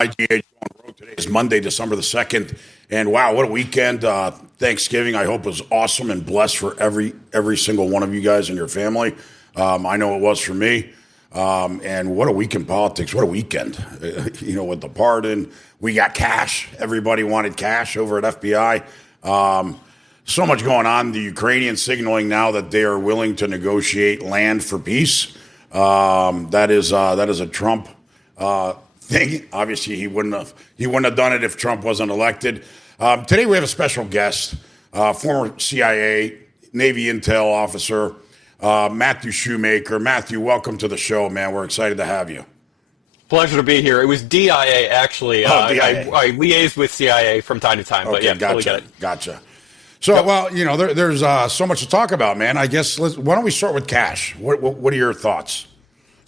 IGH on road. Today is Monday, December the 2nd. And wow, what a weekend. Thanksgiving, I hope, was awesome and blessed for every single one of you guys and your family. I know it was for me. And what a week in politics. What a weekend. With the pardon, we got Kash. Everybody wanted Kash over at FBI. So much going on. The Ukrainians signaling now that they are willing to negotiate land for peace. That is a Trump thing. Obviously, he wouldn't have done it if Trump wasn't elected. Today we have a special guest, former CIA, Navy intel officer, Matthew Shoemaker. Matthew, welcome to the show, man. We're excited to have you. Pleasure to be here. It was DIA, actually. DIA. I liaised with CIA from time to time, but Okay, yeah, gotcha, totally get it. Gotcha. So, well, there's so much to talk about, man. I guess why don't we start with Kash? What are your thoughts?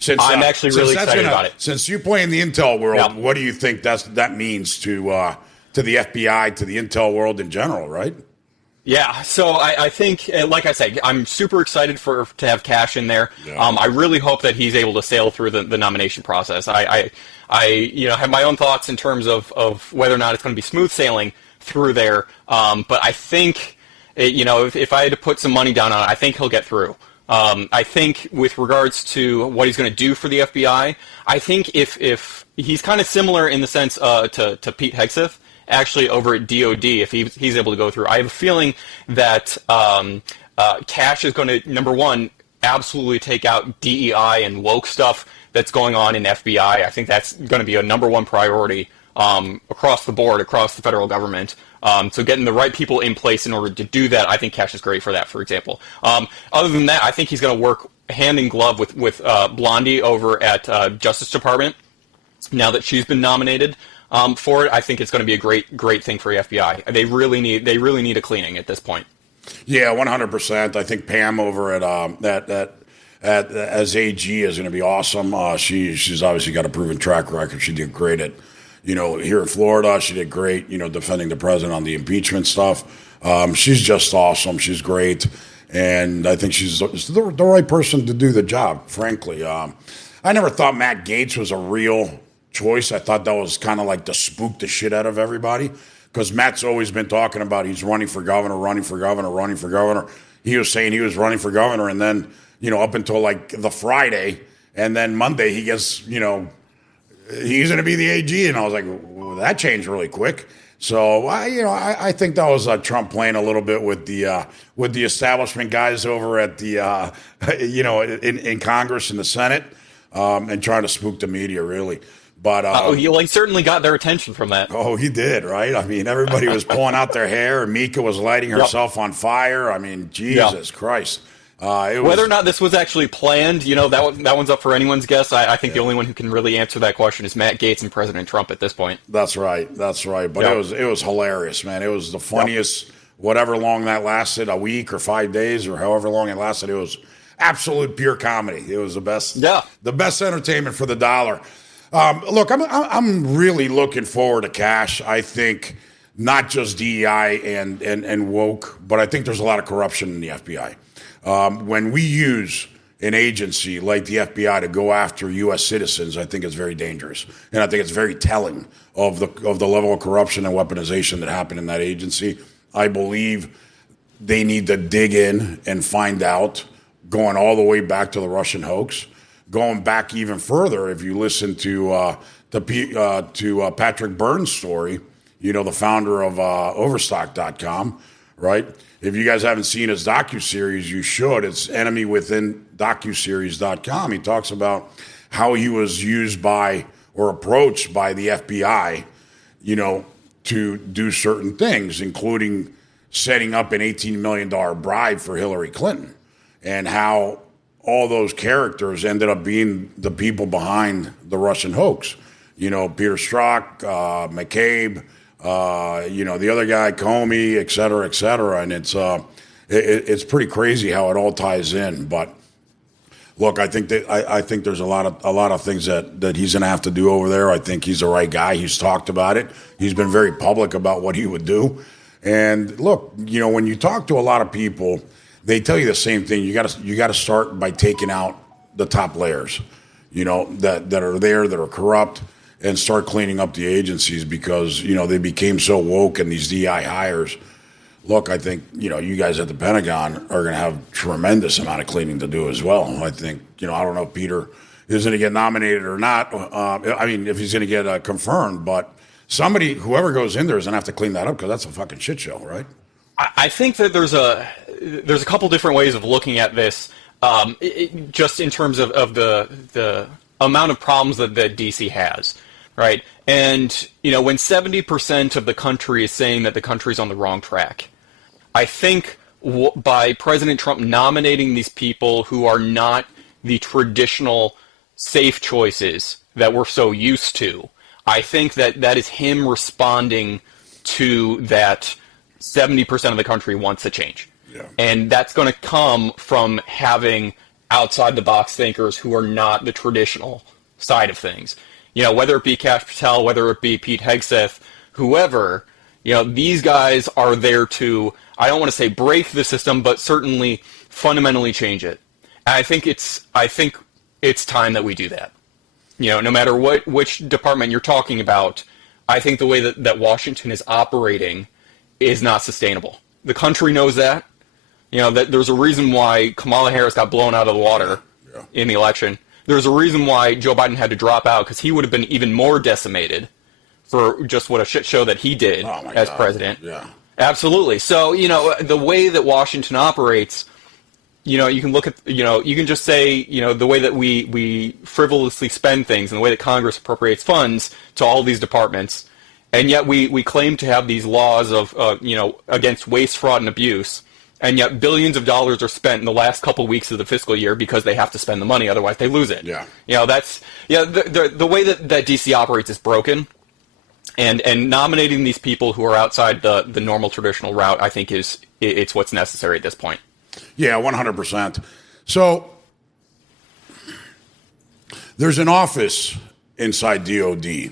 I'm actually really excited about it. Since you play in the intel world, Yep. what do you think that means to the FBI, to the intel world in general, right? Yeah, so I think, like I said, I'm super excited to have Kash in there. Yeah. I really hope that he's able to sail through the nomination process. I have my own thoughts in terms of whether or not it's going to be smooth sailing through there. But I think, if I had to put some money down on it, I think he'll get through. I think with regards to what he's going to do for the FBI, I think if he's kind of similar in the sense to Pete Hegseth, actually over at DOD, if he's able to go through. I have a feeling that Kash is going to, number one, absolutely take out DEI and woke stuff that's going on in FBI. I think that's going to be a number one priority across the board, across the federal government. So getting the right people in place in order to do that, I think Kash is great for that, for example. Other than that, I think he's going to work hand in glove with Blondie over at Justice Department. Now that she's been nominated for it, I think it's going to be a great thing for the FBI. They really need a cleaning at this point. Yeah, 100%. I think Pam over at as AG is going to be awesome. She's obviously got a proven track record. She did great at here in Florida. She did great, defending the president on the impeachment stuff. She's just awesome. She's great. And I think she's the right person to do the job, frankly. I never thought Matt Gaetz was a real choice. I thought that was kind of like to spook the shit out of everybody, because Matt's always been talking about he's running for governor. He was saying he was running for governor, and then, up until like the Friday, and then Monday he gets, he's going to be the AG, and I was like, well, that changed really quick. So I think that was Trump playing a little bit with the establishment guys over at the in Congress and the Senate, and trying to spook the media really. But he certainly got their attention from that. Oh, he did, right? I mean, everybody was pulling out their hair. Mika was lighting herself on fire. I mean, Jesus Christ. Whether or not this was actually planned, that one's up for anyone's guess. I think the only one who can really answer that question is Matt Gaetz and President Trump at this point. That's right. But it was hilarious, man. It was the funniest, whatever long that lasted, a week or 5 days or however long it lasted. It was absolute pure comedy. It was the best. Yeah. The best entertainment for the dollar. Look, I'm really looking forward to Kash. I think not just DEI and woke, but I think there's a lot of corruption in the FBI. When we use an agency like the FBI to go after U.S. citizens, I think it's very dangerous, and I think it's very telling of the level of corruption and weaponization that happened in that agency. I believe they need to dig in and find out, going all the way back to the Russian hoax. Going back even further, if you listen to Patrick Byrne's story, the founder of Overstock.com, right? If you guys haven't seen his docuseries, you should. It's enemywithindocuseries.com. He talks about how he was used by or approached by the FBI, to do certain things, including setting up an $18 million bribe for Hillary Clinton, and how all those characters ended up being the people behind the Russian hoax. Peter Strzok, McCabe, the other guy, Comey, et cetera, and it's pretty crazy how it all ties in. But look, I think there's a lot of things that he's going to have to do over there. I think he's the right guy. He's talked about it. He's been very public about what he would do. And look, when you talk to a lot of people, they tell you the same thing. You got to start by taking out the top layers, that are there, that are corrupt. and start cleaning up the agencies because, they became so woke and these DI hires. Look, I think, you guys at the Pentagon are going to have tremendous amount of cleaning to do as well. I think, I don't know if Peter is going to get nominated or not. If he's going to get confirmed, but whoever goes in there is going to have to clean that up because that's a fucking shit show, right? I think that there's a couple different ways of looking at this, just in terms of the amount of problems that DC has, right? And when 70% of the country is saying that the country's on the wrong track, I think by President Trump nominating these people who are not the traditional safe choices that we're so used to, I think that is him responding to that 70% of the country wants a change. Yeah. And that's going to come from having outside-the-box thinkers who are not the traditional side of things. Whether it be Kash Patel, whether it be Pete Hegseth, whoever, these guys are there to, I don't want to say break the system, but certainly fundamentally change it. And I think it's time that we do that. No matter which department you're talking about, I think the way that Washington is operating is not sustainable. The country knows that. That there's a reason why Kamala Harris got blown out of the water in the election. There's a reason why Joe Biden had to drop out, because he would have been even more decimated for just what a shit show that he did as president. Yeah. Absolutely. So, the way that Washington operates, you can look at, you can just say, the way that we frivolously spend things and the way that Congress appropriates funds to all these departments, and yet we claim to have these laws of, against waste, fraud, and abuse, and yet billions of dollars are spent in the last couple of weeks of the fiscal year because they have to spend the money, otherwise they lose it. Yeah. The way that DC operates is broken, and nominating these people who are outside the normal traditional route, I think it's what's necessary at this point. Yeah, 100%. So there's an office inside DOD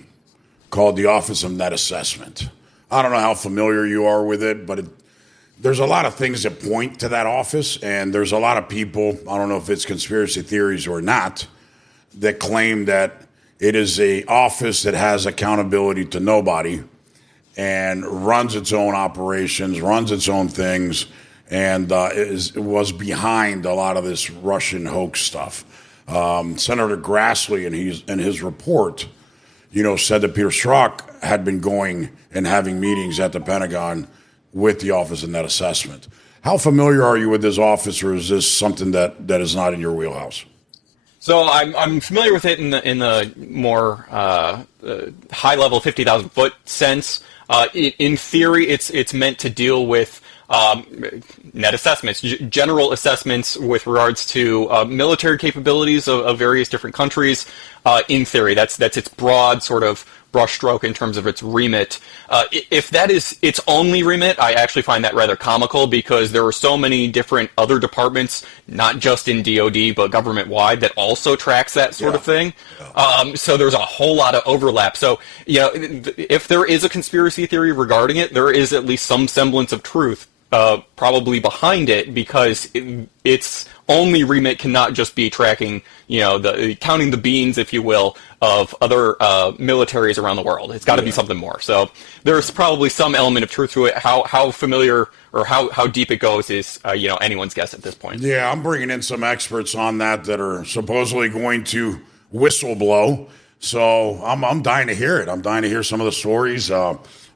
called the Office of Net Assessment. I don't know how familiar you are with it, but there's a lot of things that point to that office, and there's a lot of people, I don't know if it's conspiracy theories or not, that claim that it is an office that has accountability to nobody and runs its own operations, runs its own things, and was behind a lot of this Russian hoax stuff. Senator Grassley in his report, said that Peter Strzok had been going and having meetings at the Pentagon with the Office of Net Assessment. How familiar are you with this office, or is this something that is not in your wheelhouse? So I'm familiar with it in the more high level 50,000 foot sense. In theory, it's meant to deal with net assessments, general assessments with regards to military capabilities of various different countries. In theory, that's its broad sort of brushstroke in terms of its remit. If that is its only remit, I actually find that rather comical, because there are so many different other departments, not just in DOD, but government-wide, that also tracks that sort of thing. So there's a whole lot of overlap. So, if there is a conspiracy theory regarding it, there is at least some semblance of truth probably behind it, because its only remit cannot just be tracking, counting the beans, if you will, of other militaries around the world. It's got to be something more. So there's probably some element of truth to it. How familiar or how deep it goes is anyone's guess at this point. Yeah, I'm bringing in some experts on that are supposedly going to whistleblow. So I'm dying to hear it. I'm dying to hear some of the stories.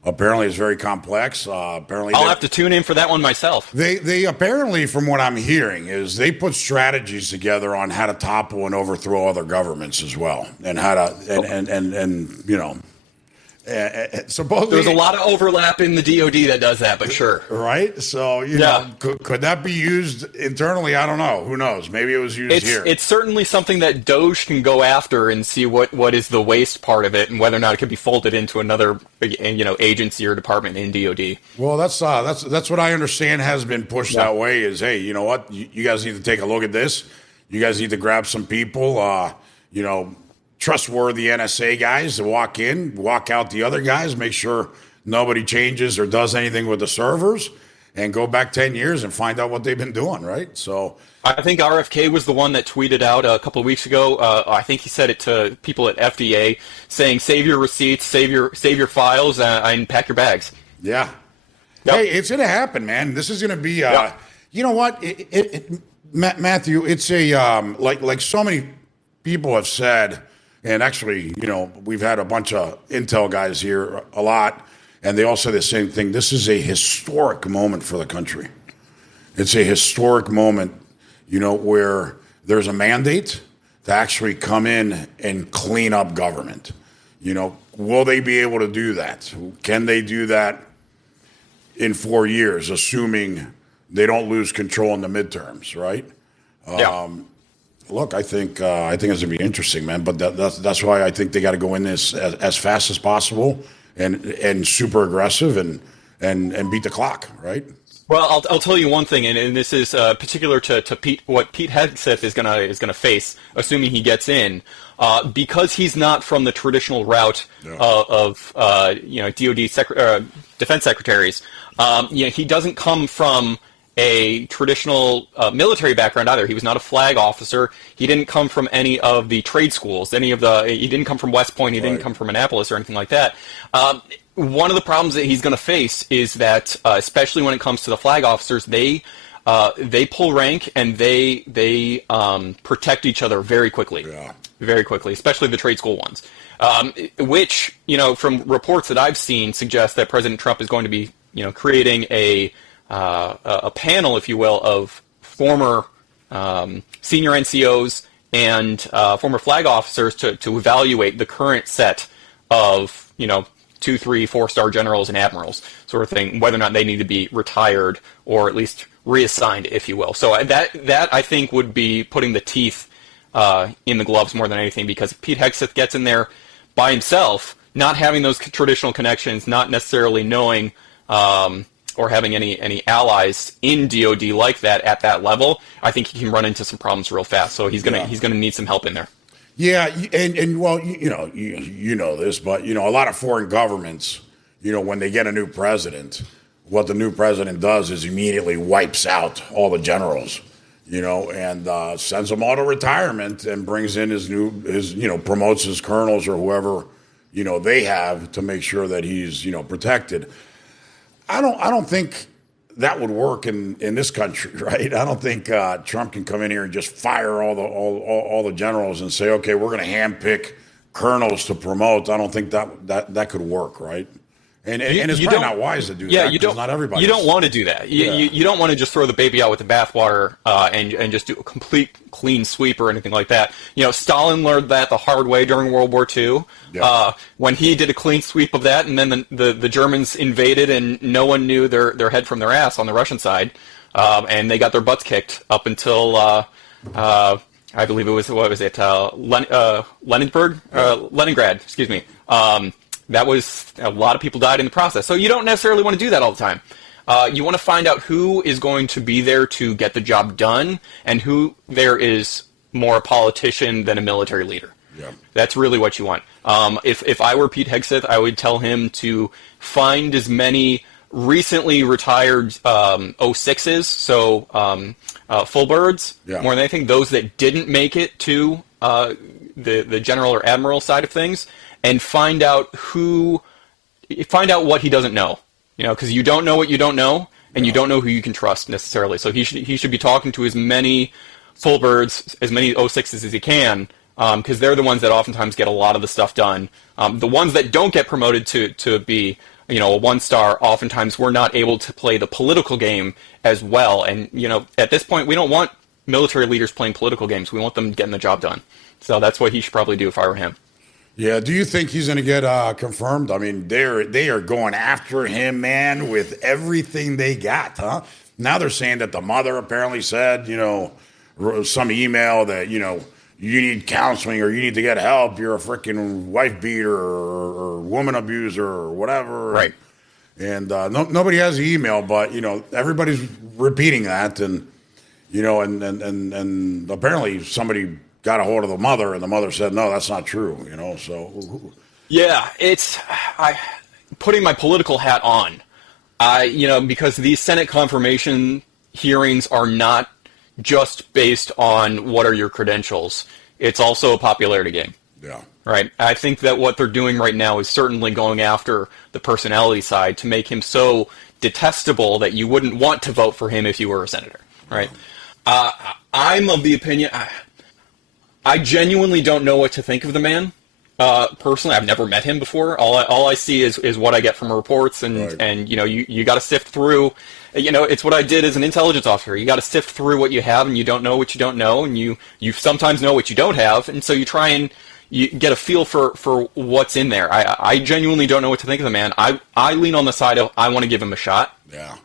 Apparently, it's very complex. Apparently, I'll have to tune in for that one myself. They apparently, from what I'm hearing, is they put strategies together on how to topple and overthrow other governments as well, and how to supposedly there's a lot of overlap in the DoD that does that, but sure, right? So could that be used internally? I don't know. Who knows? Maybe it was used here. It's certainly something that Doge can go after and see what is the waste part of it, and whether or not it could be folded into another agency or department in DoD. Well, that's what I understand has been pushed that way. Is, hey, you know what? You guys need to take a look at this. You guys need to grab some people. Trustworthy NSA guys to walk in, walk out the other guys, make sure nobody changes or does anything with the servers, and go back 10 years and find out what they've been doing, right? So I think RFK was the one that tweeted out a couple of weeks ago. I think he said it to people at FDA, saying, "Save your receipts, save your files, and pack your bags." yeah. Yep. Hey, it's going to happen, man. This is going to be, Yep. you know what, Matthew, it's a, like so many people have said, and actually, we've had a bunch of Intel guys here a lot, and they all say the same thing. This is a historic moment for the country. It's a historic moment, where there's a mandate to actually come in and clean up government. Will they be able to do that? Can they do that in 4 years, assuming they don't lose control in the midterms, right? Yeah. Look, I think it's gonna be interesting, man. But that's why I think they got to go in this as fast as possible and super aggressive and beat the clock, right? Well, I'll tell you one thing, and this is particular to Pete. What Pete Hegseth is gonna face, assuming he gets in, because he's not from the traditional route of DoD defense secretaries. He doesn't come from a traditional military background either. He was not a flag officer. He didn't come from any of the trade schools. He didn't come from West Point. He didn't come from Annapolis or anything like that. One of the problems that he's going to face is that, especially when it comes to the flag officers, they pull rank and they protect each other very quickly, very quickly, especially the trade school ones. Which, from reports that I've seen, suggest that President Trump is going to be, creating a panel, if you will, of former senior NCOs and former flag officers to evaluate the current set of 2, 3, 4-star generals and admirals, sort of thing, whether or not they need to be retired or at least reassigned, if you will. So that I think would be putting the teeth in the gloves more than anything, because Pete Hegseth gets in there by himself, not having those traditional connections, not necessarily knowing or having any allies in DoD like that at that level. I think he can run into some problems real fast. So he's gonna need some help in there. Yeah, and well, you know this, but a lot of foreign governments, when they get a new president, what the new president does is immediately wipes out all the generals, and sends them all to retirement and brings in his promotes his colonels or whoever they have to make sure that he's protected. I don't think that would work in this country, right? I don't think Trump can come in here and just fire all the generals and say, okay, we're going to handpick colonels to promote. I don't think that could work, right? And it's probably not wise to do that. Yeah, you don't. Not everybody. You don't want to do that. You don't want to just throw the baby out with the bathwater and just do a complete clean sweep or anything like that. Stalin learned that the hard way during World War II. Yeah. When he did a clean sweep of that, and then the Germans invaded, and no one knew their head from their ass on the Russian side, and they got their butts kicked up until I believe it was Leningrad. Excuse me. That was, a lot of people died in the process. So you don't necessarily want to do that all the time. You want to find out who is going to be there to get the job done, and who there is more a politician than a military leader. Yeah. That's really what you want. If I were Pete Hegseth, I would tell him to find as many recently retired 06s, so full birds, more than anything, those that didn't make it to the general or admiral side of things, and find out what he doesn't know. Because you don't know what you don't know, and you don't know who you can trust necessarily. So he should be talking to as many full birds, as many 06s as he can, because they're the ones that oftentimes get a lot of the stuff done. The ones that don't get promoted to be a 1-star, oftentimes we're not able to play the political game as well. And at this point, we don't want military leaders playing political games. We want them getting the job done. So that's what he should probably do if I were him. Yeah, do you think he's going to get confirmed? I mean, they are going after him, man, with everything they got, huh? Now they're saying that the mother apparently said, some email that, you need counseling or you need to get help. You're a freaking wife beater or woman abuser or whatever. Right. And nobody has the email, but, everybody's repeating that. And, and apparently somebody got a hold of the mother, and the mother said, no, that's not true, so. Yeah, putting my political hat on. Because these Senate confirmation hearings are not just based on what are your credentials. It's also a popularity game. Yeah. Right. I think that what they're doing right now is certainly going after the personality side to make him so detestable that you wouldn't want to vote for him if you were a senator. Right. I'm of the opinion. I genuinely don't know what to think of the man. Personally, I've never met him before. All I see is what I get from reports, and you got to sift through. It's what I did as an intelligence officer. You got to sift through what you have, and you don't know what you don't know, and you sometimes know what you don't have, and so you try and you get a feel for what's in there. I genuinely don't know what to think of the man. I lean on the side of I want to give him a shot. Yeah.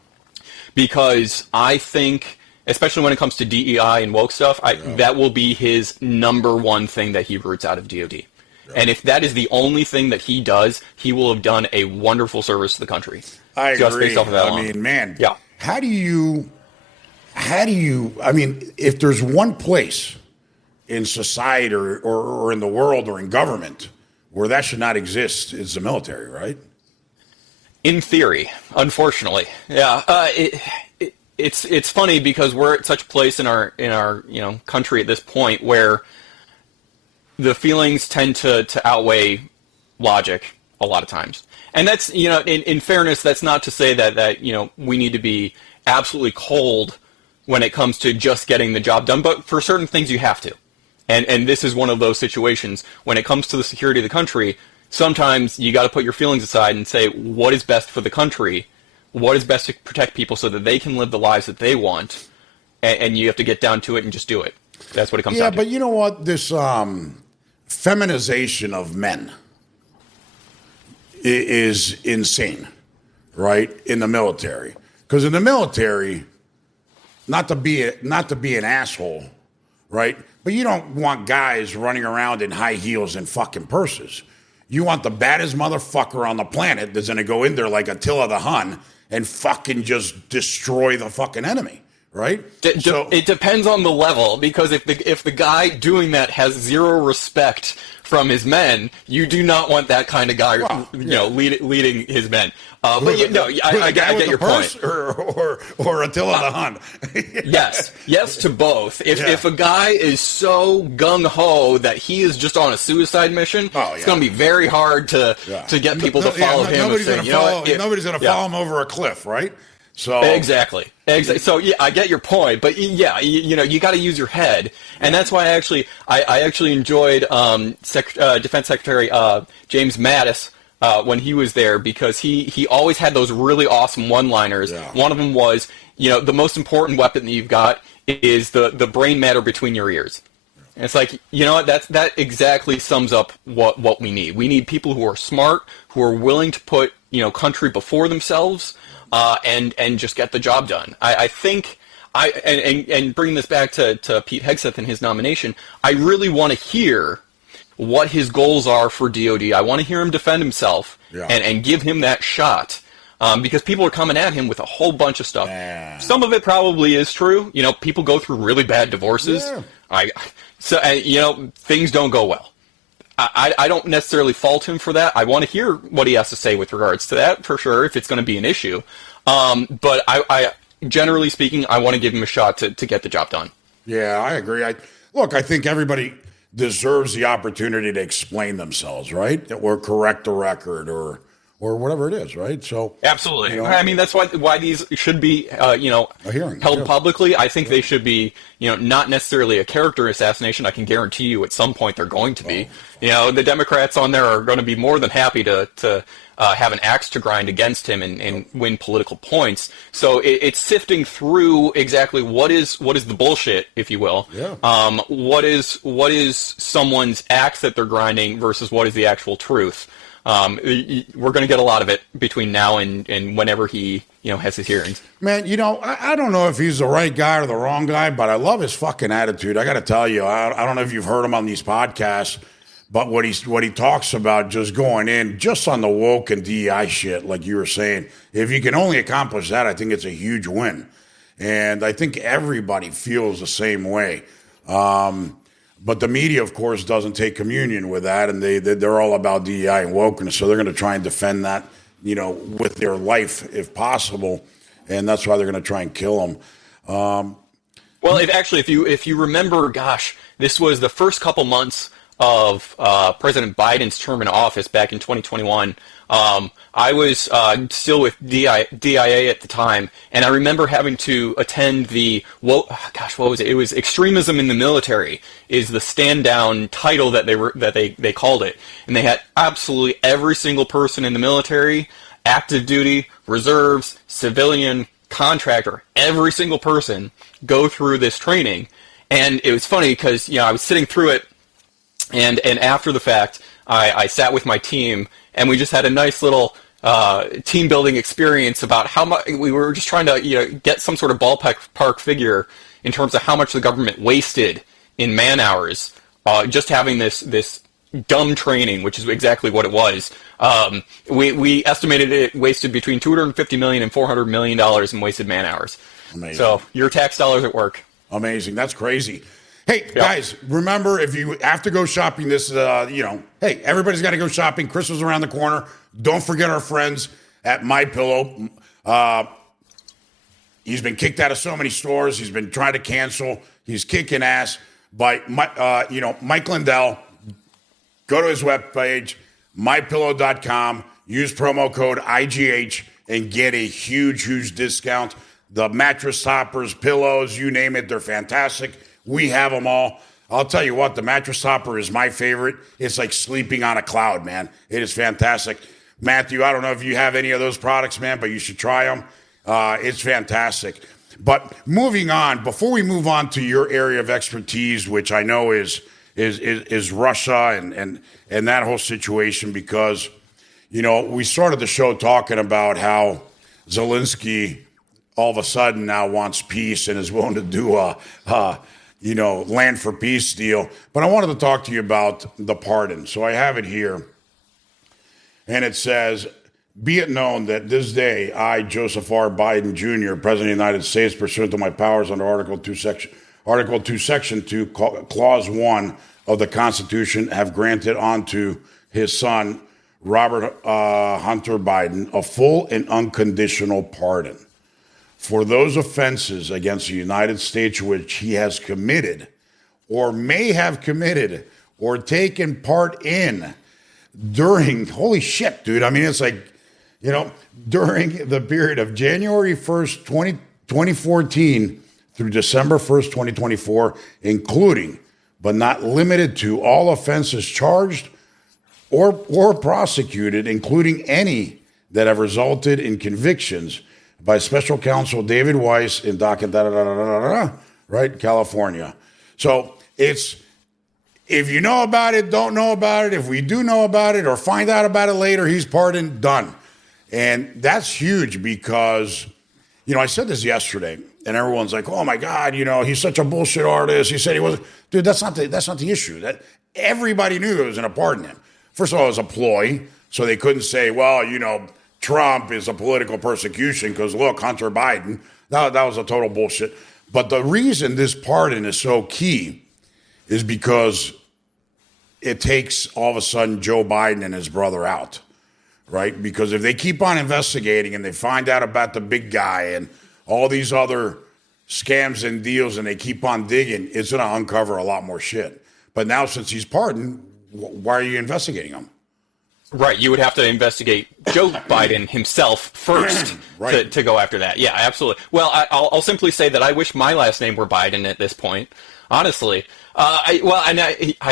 Because I think, especially when it comes to DEI and woke stuff, that will be his number one thing that he roots out of DOD. And if that is the only thing that he does, he will have done a wonderful service to the country. I agree. Just based off of that alone. mean, man, yeah. How do you, if there's one place in society or in the world or in government where that should not exist, it's the military, right? In theory, unfortunately. Yeah. It's funny because we're at such a place in our country at this point where the feelings tend to outweigh logic a lot of times. And that's, in fairness, that's not to say that we need to be absolutely cold when it comes to just getting the job done, but for certain things you have to. And this is one of those situations when it comes to the security of the country, sometimes you got to put your feelings aside and say what is best for the country, what is best to protect people so that they can live the lives that they want, and you have to get down to it and just do it. That's what it comes down to. Yeah, but you know what? This feminization of men is insane, right? In the military, because in the military, not to be an asshole, right? But you don't want guys running around in high heels and fucking purses. You want the baddest motherfucker on the planet that's going to go in there like Attila the Hun and fucking just destroy the fucking enemy. Right? It depends on the level, because if the guy doing that has zero respect from his men, you do not want that kind of guy, leading his men. I get your point. Or Attila the Hun. yes to both. If a guy is so gung ho that he is just on a suicide mission, it's going to be very hard to get people to follow him. Nobody's going to follow him over a cliff, right? So exactly. So I get your point, but you got to use your head, and that's why I actually enjoyed Defense Secretary James Mattis when he was there, because he always had those really awesome one-liners. Yeah. One of them was, the most important weapon that you've got is the brain matter between your ears. And it's like, that exactly sums up what we need. We need people who are smart, who are willing to put country before themselves. And just get the job done. I think and bringing this back to Pete Hegseth and his nomination, I really want to hear what his goals are for DOD. I want to hear him defend himself and give him that shot. Because people are coming at him with a whole bunch of stuff. Yeah. Some of it probably is true. People go through really bad divorces. Yeah. Things don't go well. I don't necessarily fault him for that. I want to hear what he has to say with regards to that, for sure, if it's going to be an issue. But I generally speaking, I want to give him a shot to get the job done. Yeah, I agree. I think everybody deserves the opportunity to explain themselves, right? Or correct a record or whatever it is, right? So absolutely. I mean, that's why these should be held publicly. I think they should be not necessarily a character assassination. I can guarantee you at some point they're going to be. The Democrats on there are going to be more than happy to have an axe to grind against him and win political points. So it's sifting through exactly what is the bullshit, if you will. Yeah. What is someone's axe that they're grinding versus what is the actual truth. We're going to get a lot of it between now and whenever he has his hearings. Man, I don't know if he's the right guy or the wrong guy, but I love his fucking attitude. I got to tell you, I don't know if you've heard him on these podcasts, but what he talks about just going in just on the woke and DEI shit, like you were saying, if you can only accomplish that, I think it's a huge win. And I think everybody feels the same way. But the media, of course, doesn't take communion with that, and they're all about DEI and wokeness, so they're going to try and defend that with their life if possible, and that's why they're going to try and kill him. Well, if you remember, gosh, this was the first couple months of President Biden's term in office back in 2021. I was still with DIA at the time, and I remember having to attend what was it? It was Extremism in the Military is the stand down title that they called it, and they had absolutely every single person in the military, active duty, reserves, civilian, contractor, every single person go through this training. And it was funny because I was sitting through it, and after the fact, I sat with my team, and we just had a nice little team building experience about how much we were just trying to get some sort of ballpark figure in terms of how much the government wasted in man hours just having this dumb training, which is exactly what it was. We estimated it wasted between $250 million and $400 million in wasted man hours. Amazing. So your tax dollars at work. Amazing. That's crazy. Hey, guys, remember, if you have to go shopping this, hey, everybody's got to go shopping. Christmas around the corner. Don't forget our friends at MyPillow. He's been kicked out of so many stores. He's been trying to cancel. He's kicking ass. But, Mike Lindell, go to his webpage, mypillow.com. Use promo code IGH and get a huge, huge discount. The mattress toppers, pillows, you name it, they're fantastic. We have them all. I'll tell you what, the mattress topper is my favorite. It's like sleeping on a cloud, man. It is fantastic. Matthew, I don't know if you have any of those products, man, but you should try them. It's fantastic. But moving on, before we move on to your area of expertise, which I know is Russia and that whole situation, because, we started the show talking about how Zelensky all of a sudden now wants peace and is willing to do land for peace deal. But I wanted to talk to you about the pardon. So I have it here. And it says, be it known that this day, I, Joseph R. Biden Jr., President of the United States, pursuant to my powers under Article 2, Section 2, Clause 1 of the Constitution, have granted unto his son, Robert Hunter Biden, a full and unconditional pardon for those offenses against the United States which he has committed or may have committed or taken part in during, holy shit, dude. I mean, it's like, during the period of January 1st, 2014 through December 1st, 2024, including, but not limited to, all offenses charged or prosecuted, including any that have resulted in convictions by Special Counsel David Weiss in docket right, California. So it's, if you know about it, don't know about it. If we do know about it or find out about it later, he's pardoned, done. And that's huge because, I said this yesterday, and everyone's like, "Oh my God, he's such a bullshit artist." He said he wasn't. Dude, that's not the issue. That everybody knew it was going to pardon him. First of all, it was a ploy, so they couldn't say, "Well, Trump is a political persecution," because look, Hunter Biden, that was a total bullshit. But the reason this pardon is so key is because it takes all of a sudden Joe Biden and his brother out, right? Because if they keep on investigating and they find out about the big guy and all these other scams and deals and they keep on digging, it's going to uncover a lot more shit. But now since he's pardoned, why are you investigating him? Right, you would have to investigate Joe Biden himself first right. to go after that. Yeah, absolutely. Well, I'll simply say that I wish my last name were Biden at this point, honestly. I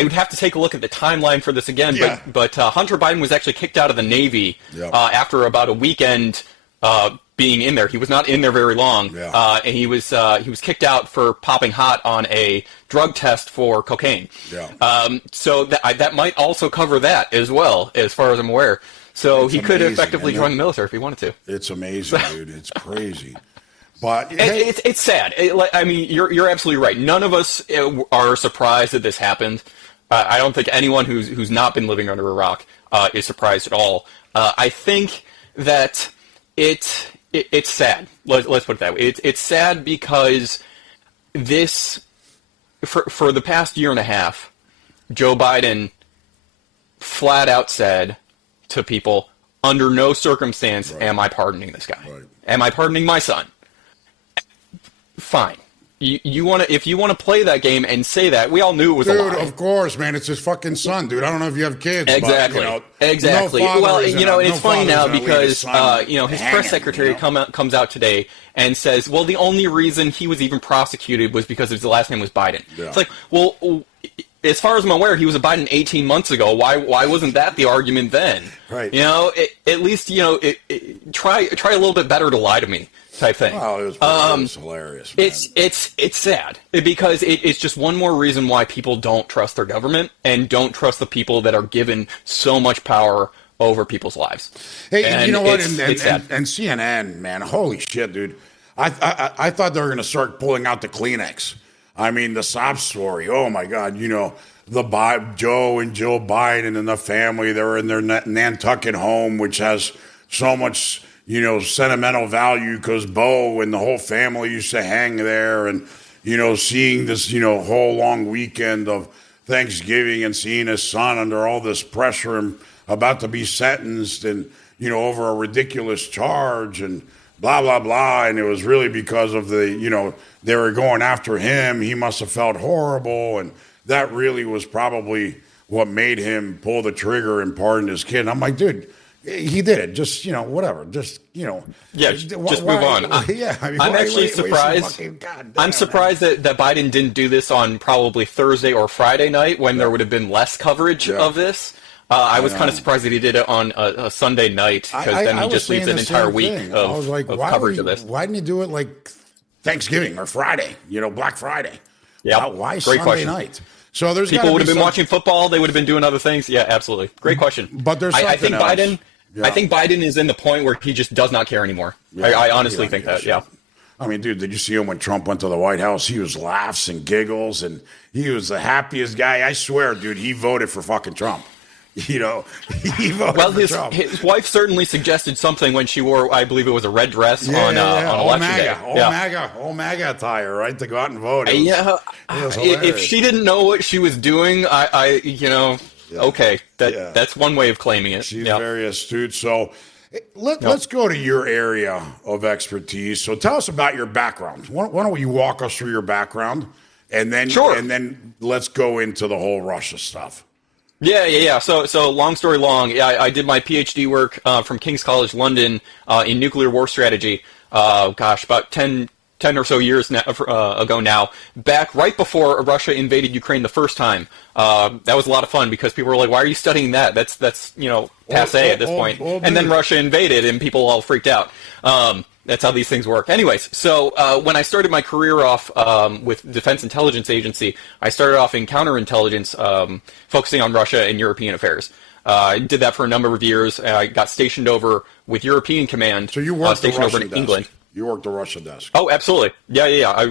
would have to take a look at the timeline for this again, yeah. but Hunter Biden was actually kicked out of the Navy after about a weekend being in there. He was not in there very long, and he was kicked out for popping hot on a drug test for cocaine. Yeah. So that might also cover that as well, as far as I'm aware. So he could effectively join the military if he wanted to. It's amazing, dude. It's crazy. But it's sad. You're absolutely right. None of us are surprised that this happened. I don't think anyone who's not been living under a rock is surprised at all. I think that it's sad. Let's put it that way. It's sad because this, for the past year and a half, Joe Biden flat out said to people, under no circumstance am I pardoning this guy. Right. Am I pardoning my son? Fine. You want to, if you want to play that game and say that, we all knew it was a lie. Dude, of course, man. It's his fucking son, dude. I don't know if you have kids. Exactly. But, exactly. No Well, no it's funny now because his hanging, press secretary comes out today and says, well, the only reason he was even prosecuted was because his last name was Biden. Yeah. It's like, well, as far as I'm aware, he was a Biden 18 months ago. Why wasn't that the argument then? Right. At least try a little bit better to lie to me, type thing. Well, it was hilarious. Man. It's sad because it's just one more reason why people don't trust their government and don't trust the people that are given so much power over people's lives. Hey, and you know what? It's sad. And CNN, man, holy shit, dude. I thought they were going to start pulling out the Kleenex. I mean, the sob story. Oh my God! Joe and Jill Biden and the family. They're in their Nantucket home, which has so much sentimental value because Bo and the whole family used to hang there, and seeing this whole long weekend of Thanksgiving and seeing his son under all this pressure and about to be sentenced and over a ridiculous charge and blah blah blah, and it was really because of they were going after him. He must have felt horrible, and that really was probably what made him pull the trigger and pardon his kid. And I'm like, dude, he did it. Just whatever. Just Yeah, just move on. I'm actually surprised. I'm surprised that Biden didn't do this on probably Thursday or Friday night when there would have been less coverage of this. I was kind of surprised that he did it on a Sunday night because then he just leaves an entire week of coverage of this. Why didn't you do it like Thanksgiving or Friday? Black Friday. Yeah, why great Sunday question. night? So there's people would have been watching football. They would have been doing other things. Yeah, absolutely. Great question. But there's I think something else. Biden. Yeah. I think Biden is in the point where he just does not care anymore. Yeah, I honestly think that. Yeah. I mean, dude, did you see him when Trump went to the White House? He was laughs and giggles, and he was the happiest guy. I swear, dude, he voted for fucking Trump. He voted for Trump. His wife certainly suggested something when she wore, I believe it was a red dress on election day. All MAGA attire, right, to go out and vote. If she didn't know what she was doing, okay, that's one way of claiming it. She's very astute. So let's go to your area of expertise. So tell us about your background. Why don't you walk us through your background, and then let's go into the whole Russia stuff. Yeah. So long story long, I did my PhD work from King's College London in nuclear war strategy. About 10 or so years ago now, back right before Russia invaded Ukraine the first time. That was a lot of fun because people were like, "Why are you studying that? That's passé at this point." And then Russia invaded, and people all freaked out. That's how these things work. Anyways, so when I started my career off with Defense Intelligence Agency, I started off in counterintelligence, focusing on Russia and European affairs. I did that for a number of years. I got stationed over with European Command. So you worked stationed over Russian in desk. England. You worked the Russia desk. Oh, absolutely. Yeah.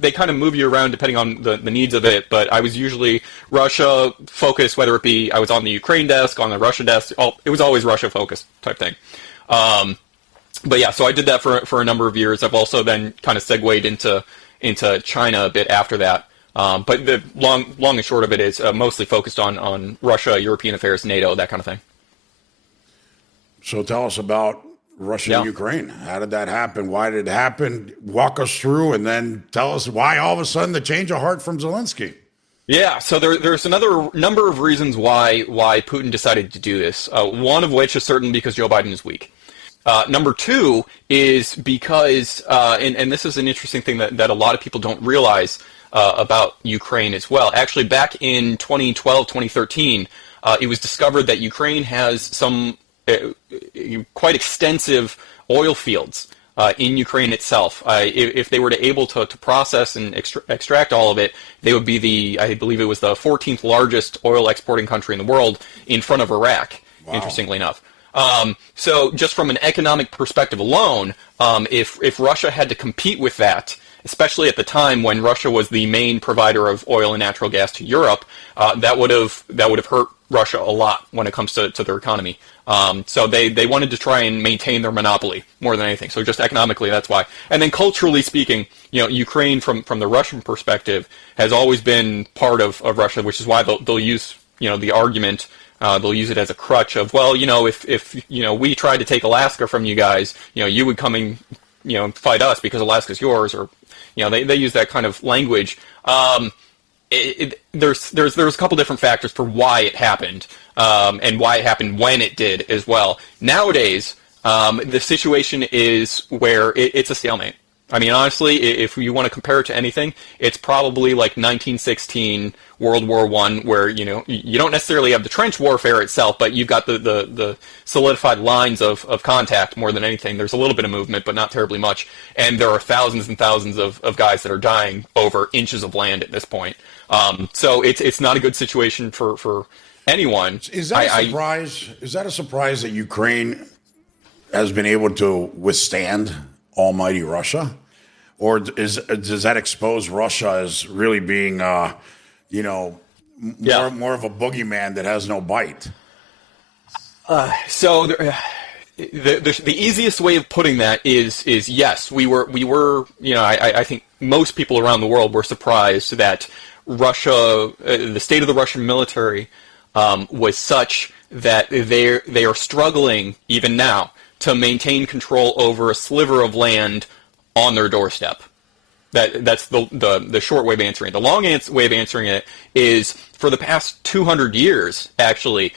They kind of move you around depending on the needs of it, but I was usually Russia focused, whether it be I was on the Ukraine desk, on the Russia desk. It was always Russia focused type thing. But yeah, so I did that for a number of years. I've also then kind of segued into China a bit after that. But the long and short of it is mostly focused on Russia, European affairs, NATO, that kind of thing. So tell us about Russia and Ukraine. How did that happen? Why did it happen? Walk us through, and then tell us why all of a sudden the change of heart from Zelensky. Yeah, so there's another number of reasons why Putin decided to do this. One of which is certainly because Joe Biden is weak. Number two is because, and this is an interesting thing that a lot of people don't realize about Ukraine as well. Actually, back in 2012, 2013, it was discovered that Ukraine has some quite extensive oil fields in Ukraine itself. If they were able to process and extract all of it, they would be I believe it was the 14th largest oil exporting country in the world, in front of Iraq, interestingly enough. So just from an economic perspective alone, if Russia had to compete with that, especially at the time when Russia was the main provider of oil and natural gas to Europe, that would have hurt Russia a lot when it comes to their economy. So they wanted to try and maintain their monopoly more than anything. So just economically, that's why. And then culturally speaking, Ukraine from the Russian perspective has always been part of Russia, which is why they'll use the argument They'll use it as a crutch of, well, if we tried to take Alaska from you guys, you would come and fight us because Alaska's yours, or they use that kind of language. There's a couple different factors for why it happened, and why it happened when it did as well. Nowadays, the situation is where it's a stalemate. I mean, honestly, if you want to compare it to anything, it's probably like 1916, World War I, where, you don't necessarily have the trench warfare itself, but you've got the solidified lines of contact more than anything. There's a little bit of movement, but not terribly much. And there are thousands and thousands of guys that are dying over inches of land at this point. So it's not a good situation for anyone. Is that a surprise? Is that a surprise that Ukraine has been able to withstand almighty Russia? Or does that expose Russia as really being, more of a boogeyman that has no bite? So the easiest way of putting that is yes, we were I think most people around the world were surprised that Russia, the state of the Russian military, was such that they are struggling even now to maintain control over a sliver of land on their doorstep. That's the short way of answering it. The long way of answering it is, for the past 200 years, actually,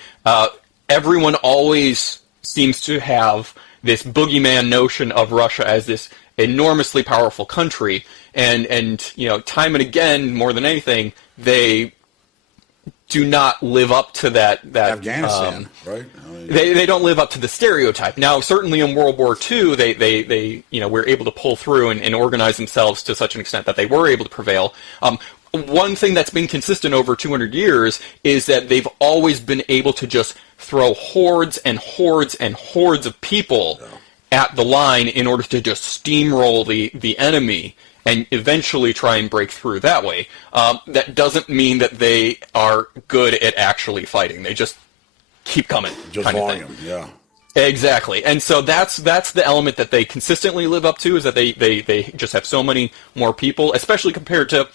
everyone always seems to have this boogeyman notion of Russia as this enormously powerful country, and time and again, more than anything, they do not live up to that Afghanistan, right? They don't live up to the stereotype. Now, certainly in World War II, they were able to pull through and organize themselves to such an extent that they were able to prevail. One thing that's been consistent over 200 years is that they've always been able to just throw hordes and hordes and hordes of people at the line in order to just steamroll the enemy and eventually try and break through that way. That doesn't mean that they are good at actually fighting. They just keep coming. Just volume, yeah. Exactly. And so that's the element that they consistently live up to, is that they just have so many more people, especially compared to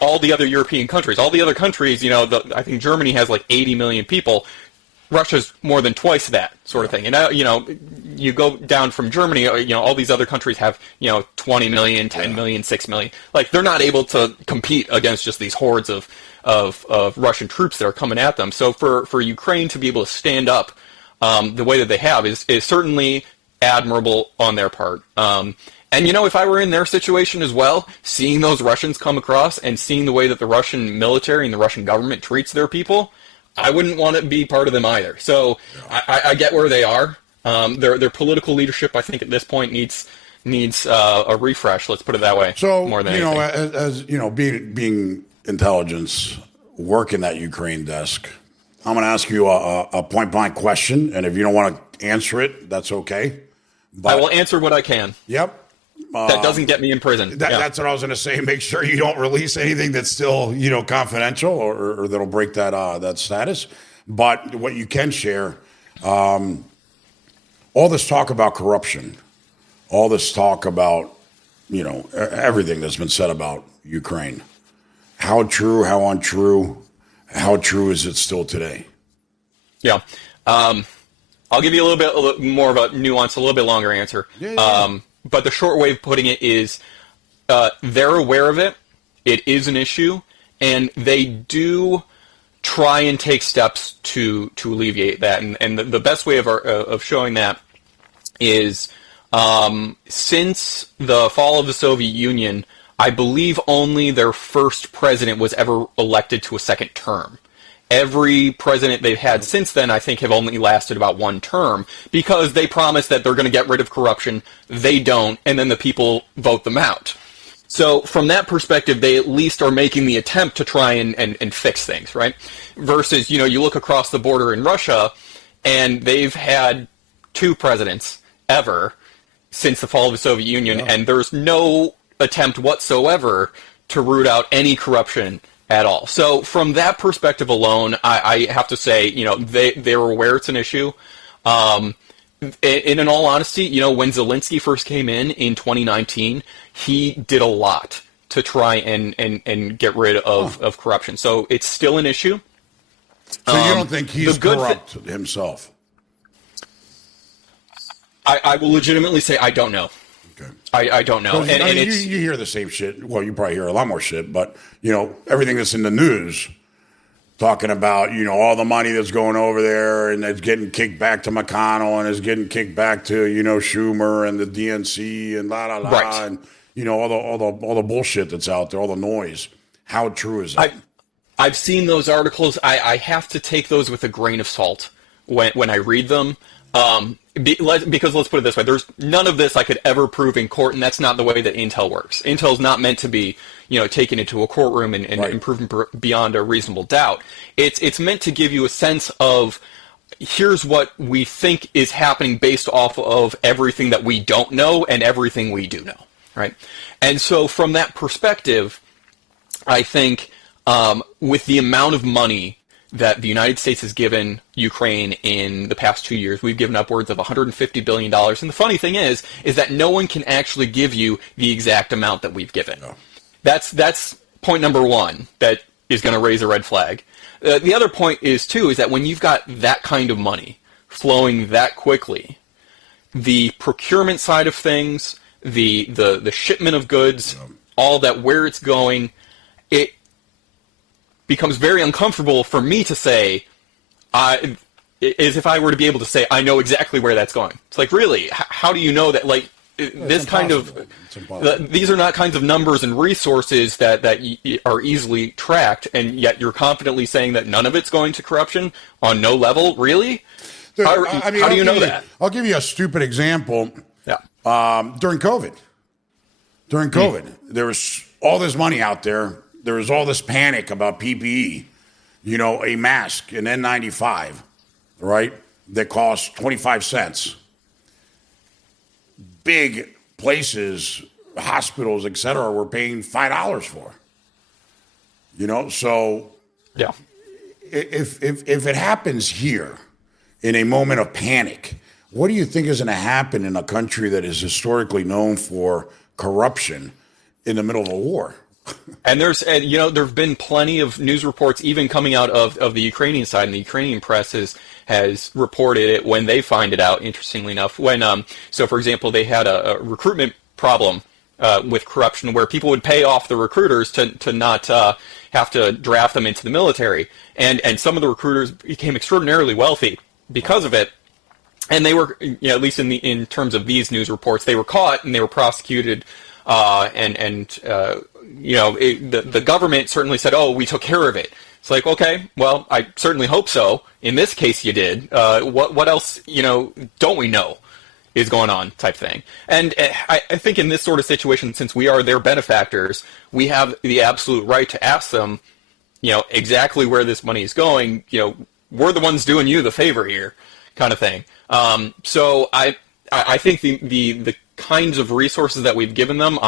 all the other European countries. All the other countries, I think Germany has like 80 million people. Russia's more than twice that sort of thing. And, you go down from Germany, all these other countries have, 20 million, 10 million, 6 million. Like, they're not able to compete against just these hordes of Russian troops that are coming at them. So for Ukraine to be able to stand up the way that they have is certainly admirable on their part. And, if I were in their situation as well, seeing those Russians come across and seeing the way that the Russian military and the Russian government treats their people, I wouldn't want to be part of them either. So I get where they are. Their political leadership, I think, at this point needs a refresh. Let's put it that way. So more than anything. as being intelligence, working that Ukraine desk, I'm going to ask you a point blank question, and if you don't want to answer it, that's okay. But I will answer what I can. Yep. That doesn't get me in prison. That's what I was going to say. Make sure you don't release anything that's still, confidential or that'll break that status. But what you can share, all this talk about corruption, all this talk about, everything that's been said about Ukraine. How true, how untrue, how true is it still today? Yeah. I'll give you a little bit more of a nuance, a little bit longer answer. Yeah. But the short way of putting it is they're aware of it. It is an issue, and they do try and take steps to alleviate that. And the best way of showing that is since the fall of the Soviet Union, I believe only their first president was ever elected to a second term. Every president they've had since then, I think, have only lasted about one term because they promise that they're going to get rid of corruption. They don't, and then the people vote them out. So from that perspective, they at least are making the attempt to try and fix things, right? Versus, you look across the border in Russia, and they've had 2 presidents ever since the fall of the Soviet Union, and there's no attempt whatsoever to root out any corruption at all. So from that perspective alone, I have to say, they're aware it's an issue. In all honesty, when Zelensky first came in 2019, he did a lot to try and get rid of corruption. So it's still an issue. So you don't think he's the good corrupt himself? I will legitimately say I don't know. Okay. I don't know. And you hear the same shit. Well, you probably hear a lot more shit, but everything that's in the news talking about all the money that's going over there and it's getting kicked back to McConnell and it's getting kicked back to Schumer and the DNC and la la la right. and all the bullshit that's out there, all the noise. How true is that? I've seen those articles. I have to take those with a grain of salt when I read them. Because let's put it this way, there's none of this I could ever prove in court, and that's not the way that Intel works. Intel's not meant to be, taken into a courtroom and right. proven beyond a reasonable doubt. It's meant to give you a sense of here's what we think is happening based off of everything that we don't know and everything we do know, right? And so from that perspective, I think with the amount of money that the United States has given Ukraine in the past 2 years, we've given upwards of $150 billion. And the funny thing is that no one can actually give you the exact amount that we've given. No. That's point number one that is going to raise a red flag. The other point is that when you've got that kind of money flowing that quickly, the procurement side of things, the shipment of goods, all that, where it's going, it becomes very uncomfortable for me to say, as if I were to be able to say, I know exactly where that's going. It's like, really? How do you know that? Like, this kind of, these are not kinds of numbers and resources that are easily tracked, and yet you're confidently saying that none of it's going to corruption on no level? Really? Dude, how do you know that? I'll give you a stupid example. Yeah. During COVID, there was all this money out there. There was all this panic about PPE, a mask, an N95, right, that cost 25 cents. Big places, hospitals, et cetera, were paying $5 for. So yeah, if it happens here in a moment of panic, what do you think is going to happen in a country that is historically known for corruption in the middle of a war? And there have been plenty of news reports even coming out of the Ukrainian side, and the Ukrainian press has reported it when they find it out, interestingly enough. So for example, they had a recruitment problem with corruption where people would pay off the recruiters to not have to draft them into the military. And some of the recruiters became extraordinarily wealthy because of it. And they were, at least in terms of these news reports, they were caught and they were prosecuted, the government certainly said, oh, we took care of it. It's like, okay, well, I certainly hope so. In this case, you did. What else, don't we know is going on type thing? And I think in this sort of situation, since we are their benefactors, we have the absolute right to ask them, exactly where this money is going. We're the ones doing you the favor here, kind of thing. So I think the kinds of resources that we've given them,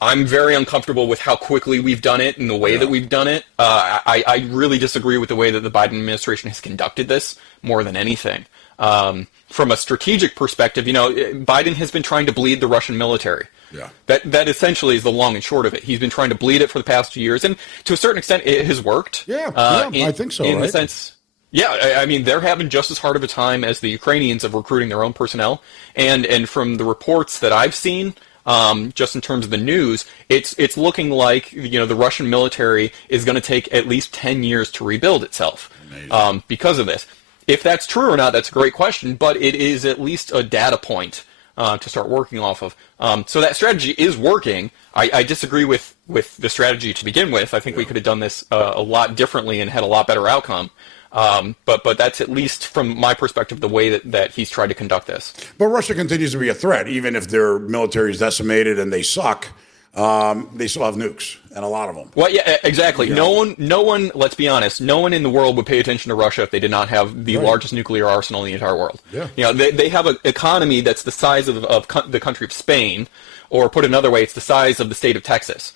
I'm very uncomfortable with how quickly we've done it and the way that we've done it. I really disagree with the way that the Biden administration has conducted this more than anything. From a strategic perspective, Biden has been trying to bleed the Russian military. Yeah. That essentially is the long and short of it. He's been trying to bleed it for the past 2 years, and to a certain extent, it has worked. Yeah, I think so. In right? the sense, yeah, I mean, they're having just as hard of a time as the Ukrainians of recruiting their own personnel, and from the reports that I've seen. Just in terms of the news, it's looking like the Russian military is going to take at least 10 years to rebuild itself because of this. If that's true or not, that's a great question, but it is at least a data point to start working off of. So that strategy is working. I disagree with the strategy to begin with. I think we could have done this a lot differently and had a lot better outcome. But that's at least from my perspective the way that he's tried to conduct this. But Russia continues to be a threat, even if their military is decimated and they suck. They still have nukes, and a lot of them. Well, yeah, exactly. Yeah. No one. Let's be honest. No one in the world would pay attention to Russia if they did not have the largest nuclear arsenal in the entire world. Yeah. They have an economy that's the size of the country of Spain. Or put another way, it's the size of the state of Texas.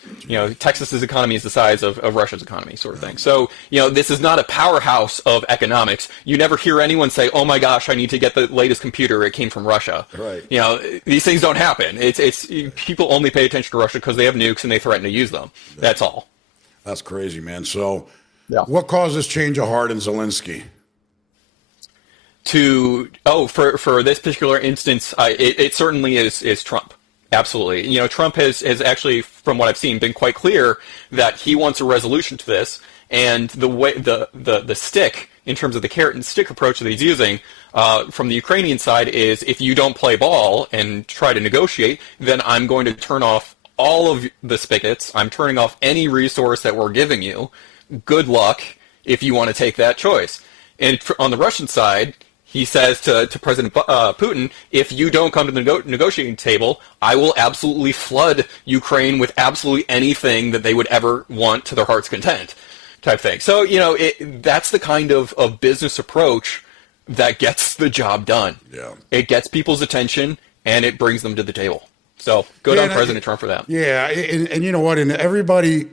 Texas's economy is the size of Russia's economy, sort of thing. So, this is not a powerhouse of economics. You never hear anyone say, "Oh my gosh, I need to get the latest computer. It came from Russia." Right. These things don't happen. It's people only pay attention to Russia because they have nukes and they threaten to use them. Yeah. That's all. That's crazy, man. So, Yeah. What caused this change of heart in Zelensky? For this particular instance, it certainly is Trump. Absolutely. Trump has actually, from what I've seen, been quite clear that he wants a resolution to this, and the way the stick in terms of the carrot and stick approach that he's using from the Ukrainian side is, if you don't play ball and try to negotiate, then I'm going to turn off all of the spigots. I'm turning off any resource that we're giving you. Good luck if you want to take that choice. And on the Russian side, he says to President Putin, if you don't come to the negotiating table, I will absolutely flood Ukraine with absolutely anything that they would ever want to their heart's content, type thing. So, that's the kind of business approach that gets the job done. Yeah. It gets people's attention, and it brings them to the table. So good on President Trump for that. Yeah, and you know what? And everybody,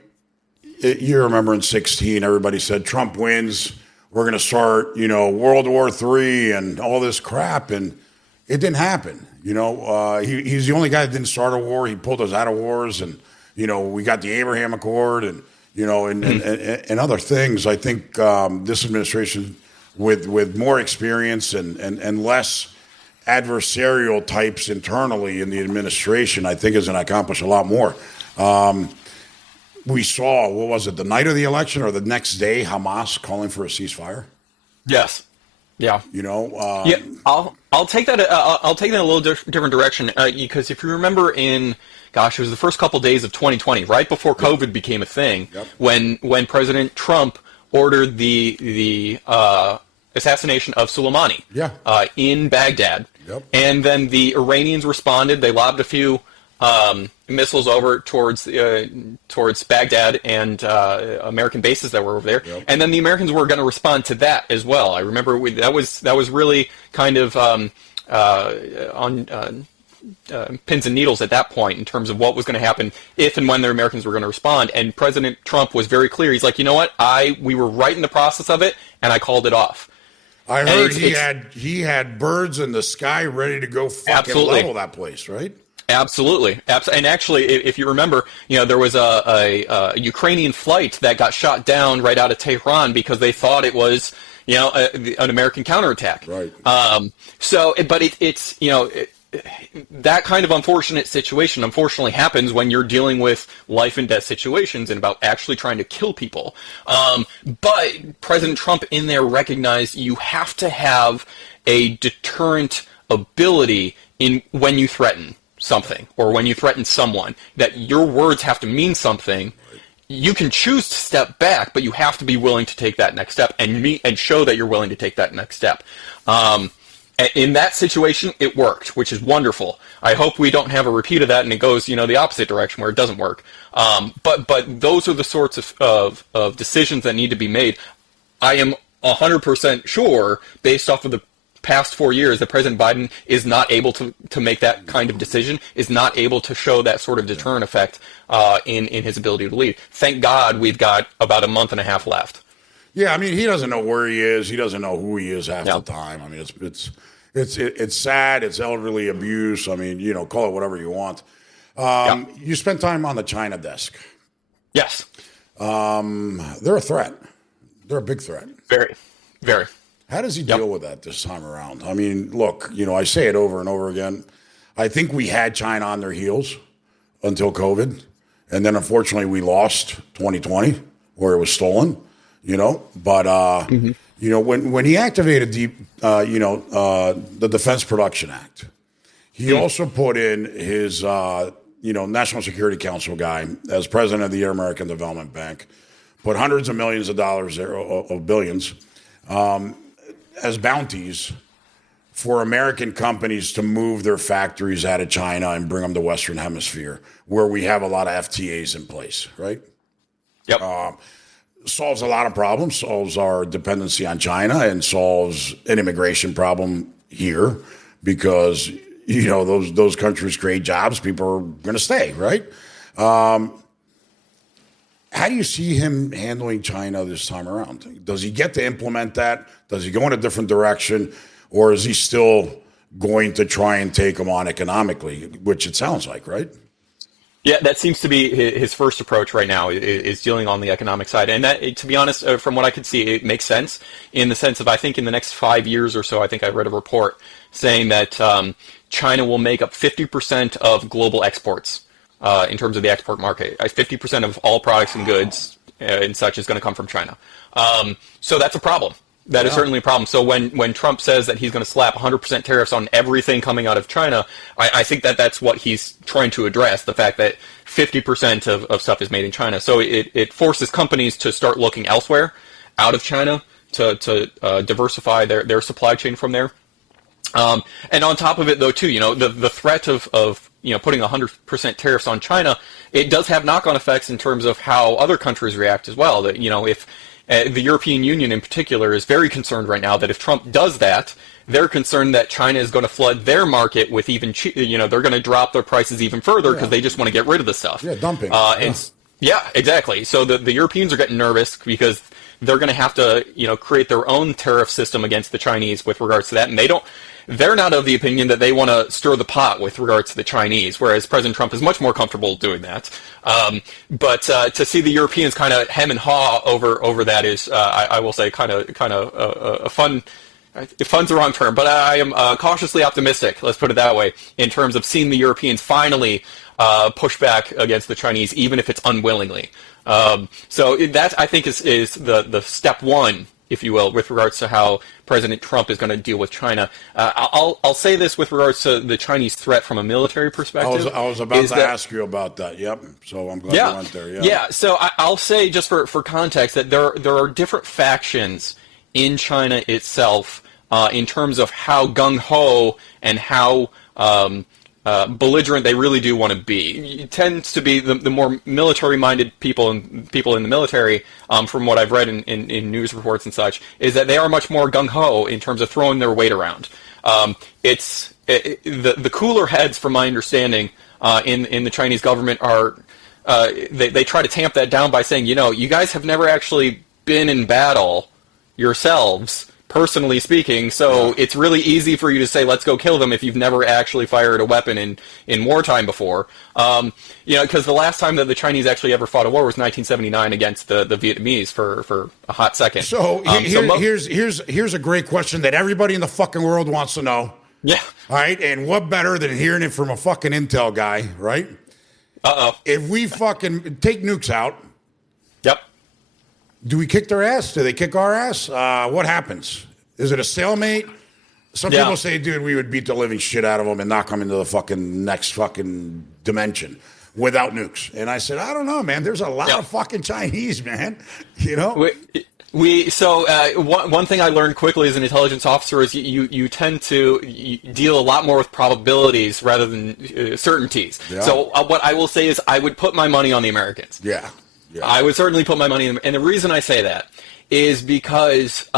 you remember in 2016, everybody said Trump wins, we're going to start, World War III and all this crap, and it didn't happen. He's the only guy that didn't start a war. He pulled us out of wars, and we got the Abraham Accord, and and other things. I think this administration, with more experience and less adversarial types internally in the administration, I think is going to accomplish a lot more. We saw, what was it, the night of the election or the next day, Hamas calling for a ceasefire? Yes. Yeah. Yeah. I'll take that. I'll take that a little different direction, because if you remember it was the first couple days of 2020, right before COVID became a thing, when President Trump ordered the assassination of Soleimani in Baghdad, and then the Iranians responded. They lobbed a few missiles over towards Baghdad and American bases that were over there, and then the Americans were going to respond to that as well. I remember that was really kind of on pins and needles at that point in terms of what was going to happen if and when the Americans were going to respond. And President Trump was very clear. He's like, you know what, we were right in the process of it, and I called it off. I heard he had birds in the sky ready to go fucking level that place, right? Absolutely. And actually, if you remember, there was a Ukrainian flight that got shot down right out of Tehran because they thought it was, an American counterattack. Right. That kind of unfortunate situation unfortunately happens when you're dealing with life and death situations and about actually trying to kill people. But President Trump in there recognized you have to have a deterrent ability when you threaten something or when you threaten someone, that your words have to mean something. You can choose to step back, but you have to be willing to take that next step and show that you're willing to take that next step. In that situation, it worked, which is wonderful. I hope we don't have a repeat of that and it goes, the opposite direction where it doesn't work. But those are the sorts of decisions that need to be made. I am 100% sure, based off of the past 4 years, that President Biden is not able to make that kind of decision, is not able to show that sort of deterrent effect in his ability to lead. Thank God we've got about a month and a half left. Yeah, I mean, he doesn't know where he is. He doesn't know who he is half the time. I mean, it's sad. It's elderly abuse. I mean, call it whatever you want. You spent time on the China desk. Yes. They're a threat. They're a big threat. Very, very. How does he deal with that this time around? I mean, look, I say it over and over again. I think we had China on their heels until COVID. And then, unfortunately, we lost 2020 where it was stolen, But, when he activated the Defense Production Act, he also put in his, National Security Council guy as president of the American Development Bank, put hundreds of millions of dollars there, of billions, as bounties for American companies to move their factories out of China and bring them to Western Hemisphere, where we have a lot of FTAs in place, right? Yep. Solves a lot of problems, solves our dependency on China, and solves an immigration problem here because, those countries create jobs. People are going to stay, right? How do you see him handling China this time around? Does he get to implement that? Does he go in a different direction? Or is he still going to try and take them on economically, which it sounds like, right? Yeah, that seems to be his first approach right now is dealing on the economic side, and that, to be honest, from what I could see, it makes sense in the sense of I think in the next 5 years or so, I think I read a report saying that China will make up 50% of global exports in terms of the export market. 50% of all products and goods and such is going to come from China. So that's a problem. That is certainly a problem. So when Trump says that he's going to slap 100% tariffs on everything coming out of China, I think that that's what he's trying to address, the fact that 50% of stuff is made in China. So it forces companies to start looking elsewhere out of China to diversify their supply chain from there. And on top of it, though, too, the threat of putting 100% tariffs on China, it does have knock-on effects in terms of how other countries react as well. That, if the European Union in particular is very concerned right now that if Trump does that, they're concerned that China is going to flood their market with even, they're going to drop their prices even further because they just want to get rid of the stuff. Yeah, dumping. Yeah, exactly. So the Europeans are getting nervous because they're going to have to, create their own tariff system against the Chinese with regards to that, and they're not of the opinion that they want to stir the pot with regards to the Chinese, whereas President Trump is much more comfortable doing that. But to see the Europeans kind of hem and haw over that is, I will say, kind of a fun. Fun's the wrong term, but I am cautiously optimistic. Let's put it that way, in terms of seeing the Europeans finally push back against the Chinese, even if it's unwillingly. So that, I think, is the step one, if you will, with regards to how President Trump is going to deal with China. I'll say this with regards to the Chinese threat from a military perspective. I was about to ask you about that. Yep. So I'm glad you went there. Yeah. Yeah. So I'll say, just for context, that there are different factions in China itself in terms of how gung-ho and how belligerent they really do want to be. It tends to be the more military-minded people in the military, from what I've read in news reports and such, is that they are much more gung-ho in terms of throwing their weight around. The cooler heads, from my understanding, in the Chinese government are they try to tamp that down by saying, you guys have never actually been in battle yourselves, personally speaking, so it's really easy for you to say, let's go kill them if you've never actually fired a weapon in wartime before. Because the last time that the Chinese actually ever fought a war was 1979 against the Vietnamese for a hot second. So here's a great question that everybody in the fucking world wants to know. Yeah. All right, and what better than hearing it from a fucking intel guy, right? If we fucking take nukes out, yep. Do we kick their ass? Do they kick our ass? What happens? Is it a stalemate? Some people say, dude, we would beat the living shit out of them and knock them into the fucking next fucking dimension without nukes. And I said, I don't know, man. There's a lot of fucking Chinese, man. One thing I learned quickly as an intelligence officer is you tend to deal a lot more with probabilities rather than certainties. Yeah. So what I will say is I would put my money on the Americans. Yeah. Yeah. I would certainly put my money in them. And the reason I say that is because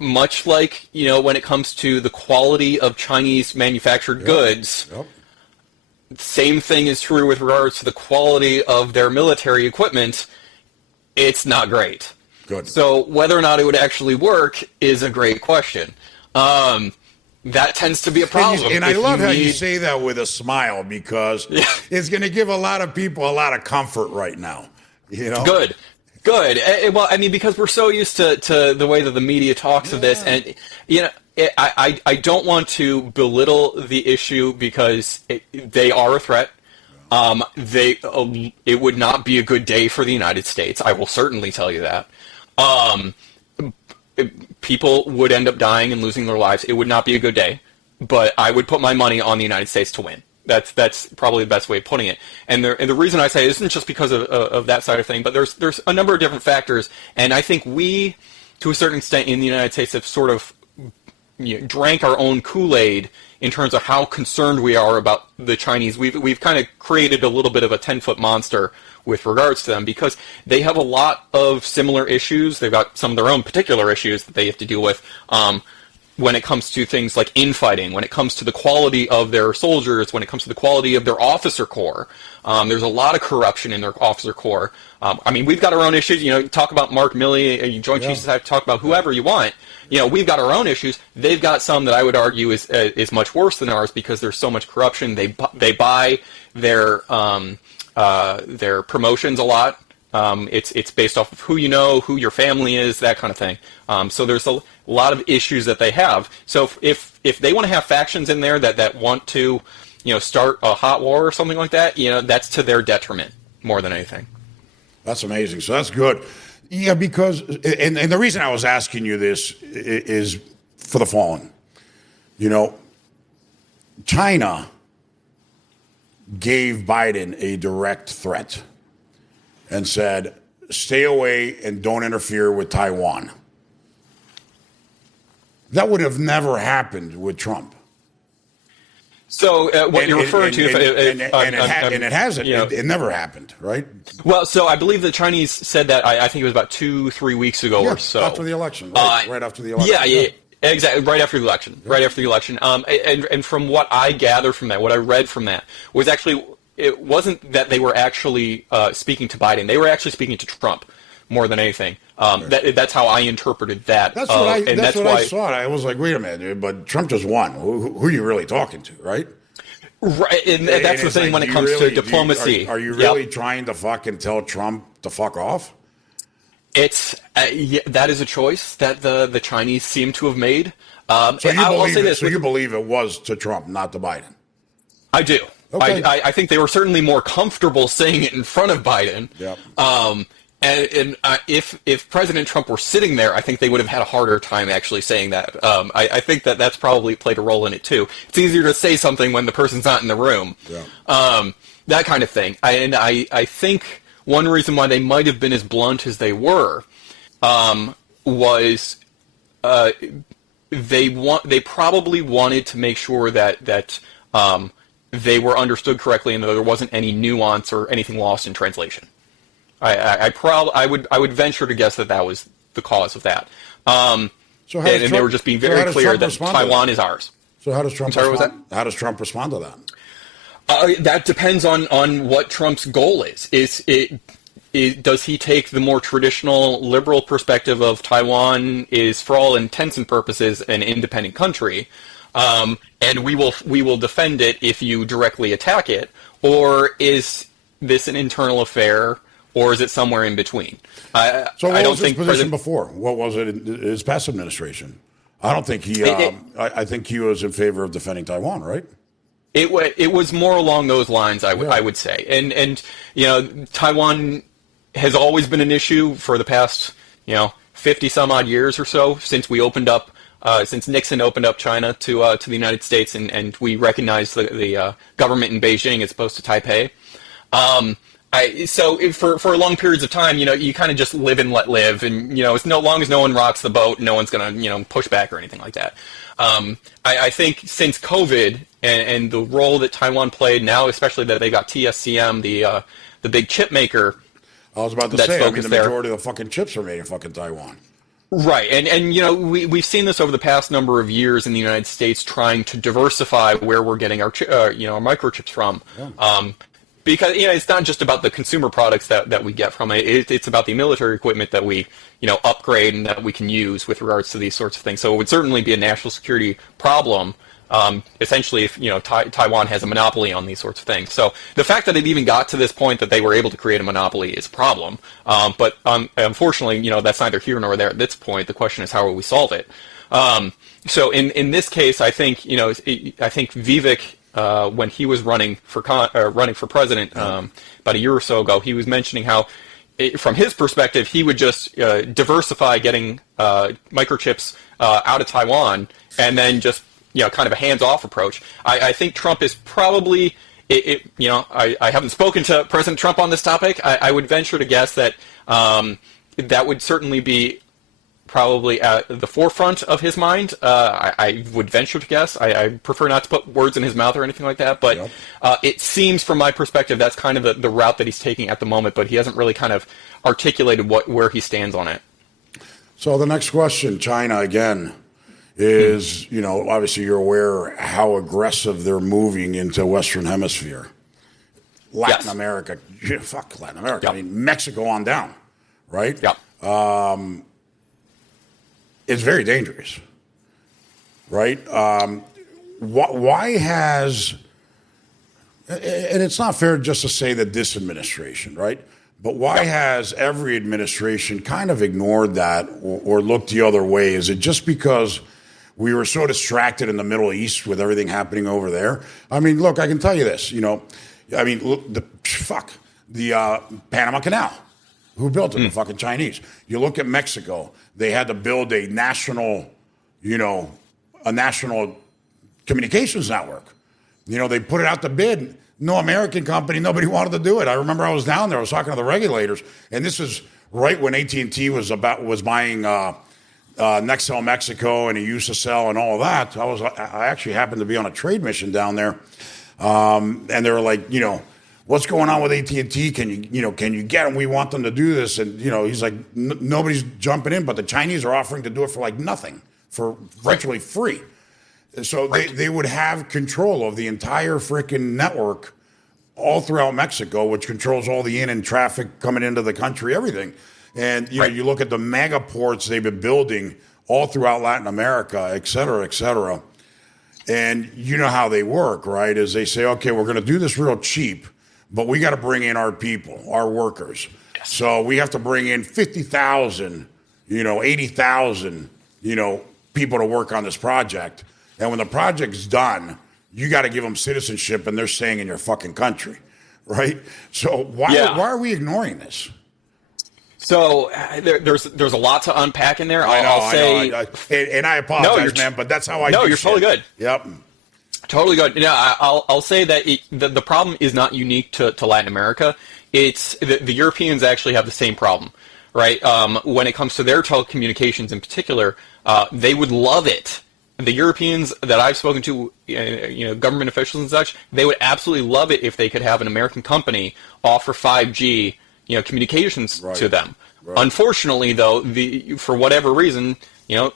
much like, when it comes to the quality of Chinese manufactured goods, same thing is true with regards to the quality of their military equipment. It's not great. Good. So whether or not it would actually work is a great question. That tends to be a problem. And I love how you say that with a smile, because it's going to give a lot of people a lot of comfort right now. Good. Well, I mean, because we're so used to the way that the media talks of this, and I don't want to belittle the issue because they are a threat. It would not be a good day for the United States. I will certainly tell you that. People would end up dying and losing their lives. It would not be a good day, but I would put my money on the United States to win. That's probably the best way of putting it. And the reason I say it isn't just because of that side of thing, but there's a number of different factors. And I think we, to a certain extent in the United States, have sort of drank our own Kool-Aid in terms of how concerned we are about the Chinese. We've kind of created a little bit of a 10-foot monster with regards to them because they have a lot of similar issues. They've got some of their own particular issues that they have to deal with. when it comes to things like infighting, when it comes to the quality of their soldiers, when it comes to the quality of their officer corps. There's a lot of corruption in their officer corps. I mean, we've got our own issues. Talk about Mark Milley, Joint Chiefs of Staff, talk about whoever you want. We've got our own issues. They've got some that I would argue is much worse than ours because there's so much corruption. They buy their promotions a lot. It's based off of who you know, who your family is, that kind of thing. So there's a lot of issues that they have. So if they want to have factions in there that want to, start a hot war or something like that, that's to their detriment more than anything. That's amazing. So that's good. Yeah, because and the reason I was asking you this is for the following. China gave Biden a direct threat and said, stay away and don't interfere with Taiwan. That would have never happened with Trump. So what you're referring to, and it hasn't. It never happened, right? Well, so I believe the Chinese said that. I think it was about 2-3 weeks ago or so. After the election, right after the election. Yeah, exactly. Right after the election. Yeah. Right after the election. And from what I gather from that, what I read from that was actually it wasn't that they were actually speaking to Biden. They were actually speaking to Trump more than anything. That's how I interpreted that. That's what I saw. I was like, wait a minute, but Trump just won. Who are you really talking to, right? Right, and that's the thing when it comes to diplomacy. Are you really trying to fucking tell Trump to fuck off? It's that is a choice that the Chinese seem to have made. So you believe it was to Trump, not to Biden? I do. Okay. I think they were certainly more comfortable saying it in front of Biden. Yep. And if President Trump were sitting there, I think they would have had a harder time actually saying that. I think that's probably played a role in it too. It's easier to say something when the person's not in the room. Yeah. That kind of thing. I think one reason why they might have been as blunt as they were was they probably wanted to make sure that they were understood correctly and that there wasn't any nuance or anything lost in translation. I would venture to guess that was the cause of that. They were just being very clear that Taiwan is ours. So how does Trump respond? How does Trump respond to that? That depends on what Trump's goal is. Does he take the more traditional liberal perspective of Taiwan is, for all intents and purposes, an independent country, and we will defend it if you directly attack it, or is this an internal affair? Or is it somewhere in between? What was his position before? What was it in his past administration? I don't think he. I think he was in favor of defending Taiwan, right? It was more along those lines, I would say. And Taiwan has always been an issue for the past 50 some odd years or so since we opened up. Since Nixon opened up China to the United States, and we recognized the government in Beijing as opposed to Taipei. So for long periods of time, you kind of just live and let live, and as long as no one rocks the boat, no one's gonna push back or anything like that. I think since COVID and the role that Taiwan played now, especially that they got TSCM, the big chip maker. I was about to say, the majority of the fucking chips are made in fucking Taiwan. Right, and we've seen this over the past number of years in the United States, trying to diversify where we're getting our our microchips from. Yeah. Because it's not just about the consumer products that we get from it. It's about the military equipment that we upgrade and that we can use with regards to these sorts of things. So it would certainly be a national security problem, essentially, if Taiwan has a monopoly on these sorts of things. So the fact that it even got to this point that they were able to create a monopoly is a problem. But unfortunately, that's neither here nor there at this point. The question is, how will we solve it? So in this case, I think Vivek. When he was running for president about a year or so ago, he was mentioning how, from his perspective, he would just diversify getting microchips out of Taiwan, and then just kind of a hands-off approach. I think Trump is probably I haven't spoken to President Trump on this topic. I would venture to guess that that would certainly be probably at the forefront of his mind. I would venture to guess. I prefer not to put words in his mouth or anything like that, but it seems from my perspective that's kind of the route that he's taking at the moment, but he hasn't really kind of articulated where he stands on it. So the next question, China again. is, obviously you're aware how aggressive they're moving into Western Hemisphere. Latin America, fuck Latin America. Yep. I mean, Mexico on down, right? Yep. It's very dangerous, right? Why has, and it's not fair just to say that this administration, right? But why has every administration kind of ignored that or looked the other way? Is it just because we were so distracted in the Middle East with everything happening over there? I mean, look, I can tell you this, look, the Panama Canal. Who built it? The fucking Chinese. You look at Mexico, they had to build a national communications network. They put it out to bid. No American company, nobody wanted to do it. I remember I was down there, I was talking to the regulators, and this is right when AT&T was buying Nextel Mexico and Usacell and all of that. I actually happened to be on a trade mission down there, and they were like, what's going on with AT&T? Can you get them? We want them to do this. And, he's like, nobody's jumping in, but the Chinese are offering to do it for like nothing, for virtually free. So they would have control of the entire freaking network all throughout Mexico, which controls all the in and traffic coming into the country, everything. And, you look at the mega ports they've been building all throughout Latin America, et cetera, et cetera. And you know how they work, right? Is they say, okay, we're going to do this real cheap, but we got to bring in our people, our workers. Yes. So we have to bring in 50,000, 80,000, people to work on this project. And when the project's done, you got to give them citizenship, and they're staying in your fucking country, right? So why are we ignoring this? So there's a lot to unpack in there. I'll say, and I apologize, man, but that's how I. No, you're totally good. Yep. Totally good. Yeah, I'll say that the problem is not unique to Latin America. It's the Europeans actually have the same problem, right? When it comes to their telecommunications in particular, they would love it. The Europeans that I've spoken to, government officials and such, they would absolutely love it if they could have an American company offer 5G, communications to them. Right. Unfortunately, though, for whatever reason,